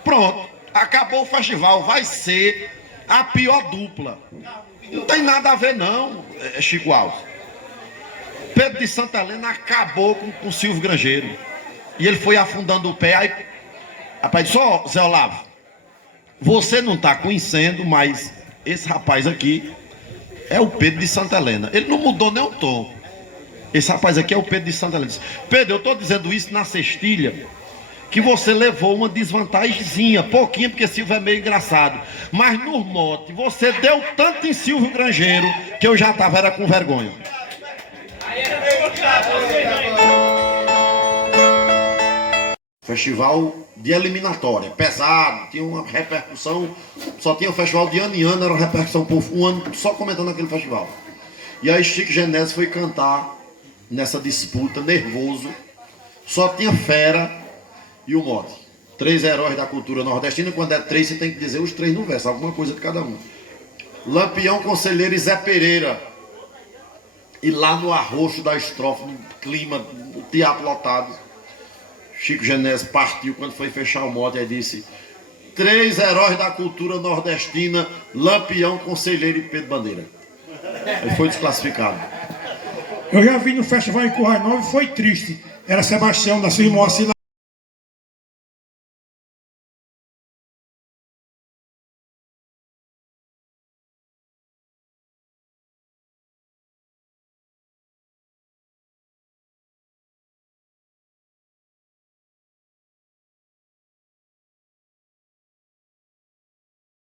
pronto. Acabou o festival, vai ser a pior dupla. Não tem nada a ver não, Chico Alves. Pedro de Santa Helena acabou com o Silvio Grangeiro. E ele foi afundando o pé. Aí, rapaz, só Zé Olavo, você não está conhecendo, mas esse rapaz aqui é o Pedro de Santa Helena. Ele não mudou nem o tom. Esse rapaz aqui é o Pedro de Santa Helena. Pedro, eu estou dizendo isso na cestilha, que você levou uma desvantagemzinha, pouquinho, porque Silvio é meio engraçado. Mas no mote, você deu tanto em Silvio Grangeiro, que eu já estava com vergonha. Festival de eliminatória, pesado, tinha uma repercussão, só tinha o festival de ano em ano, era uma repercussão por um ano só comentando aquele festival. E aí Chico Genésio foi cantar nessa disputa, nervoso, só tinha fera e o mote. 3 heróis da cultura nordestina. Quando é 3, você tem que dizer os 3 no verso, alguma coisa de cada um. Lampião, Conselheiro e Zé Pereira. E lá no arroxo da estrofe, no clima, no teatro lotado, Chico Genésio partiu quando foi fechar o mote e disse: 3 heróis da cultura nordestina, Lampião, Conselheiro e Pedro Bandeira. Ele foi desclassificado. Eu já vi no festival em Currais Nova e foi triste. Era Sebastião da Silva Moacir.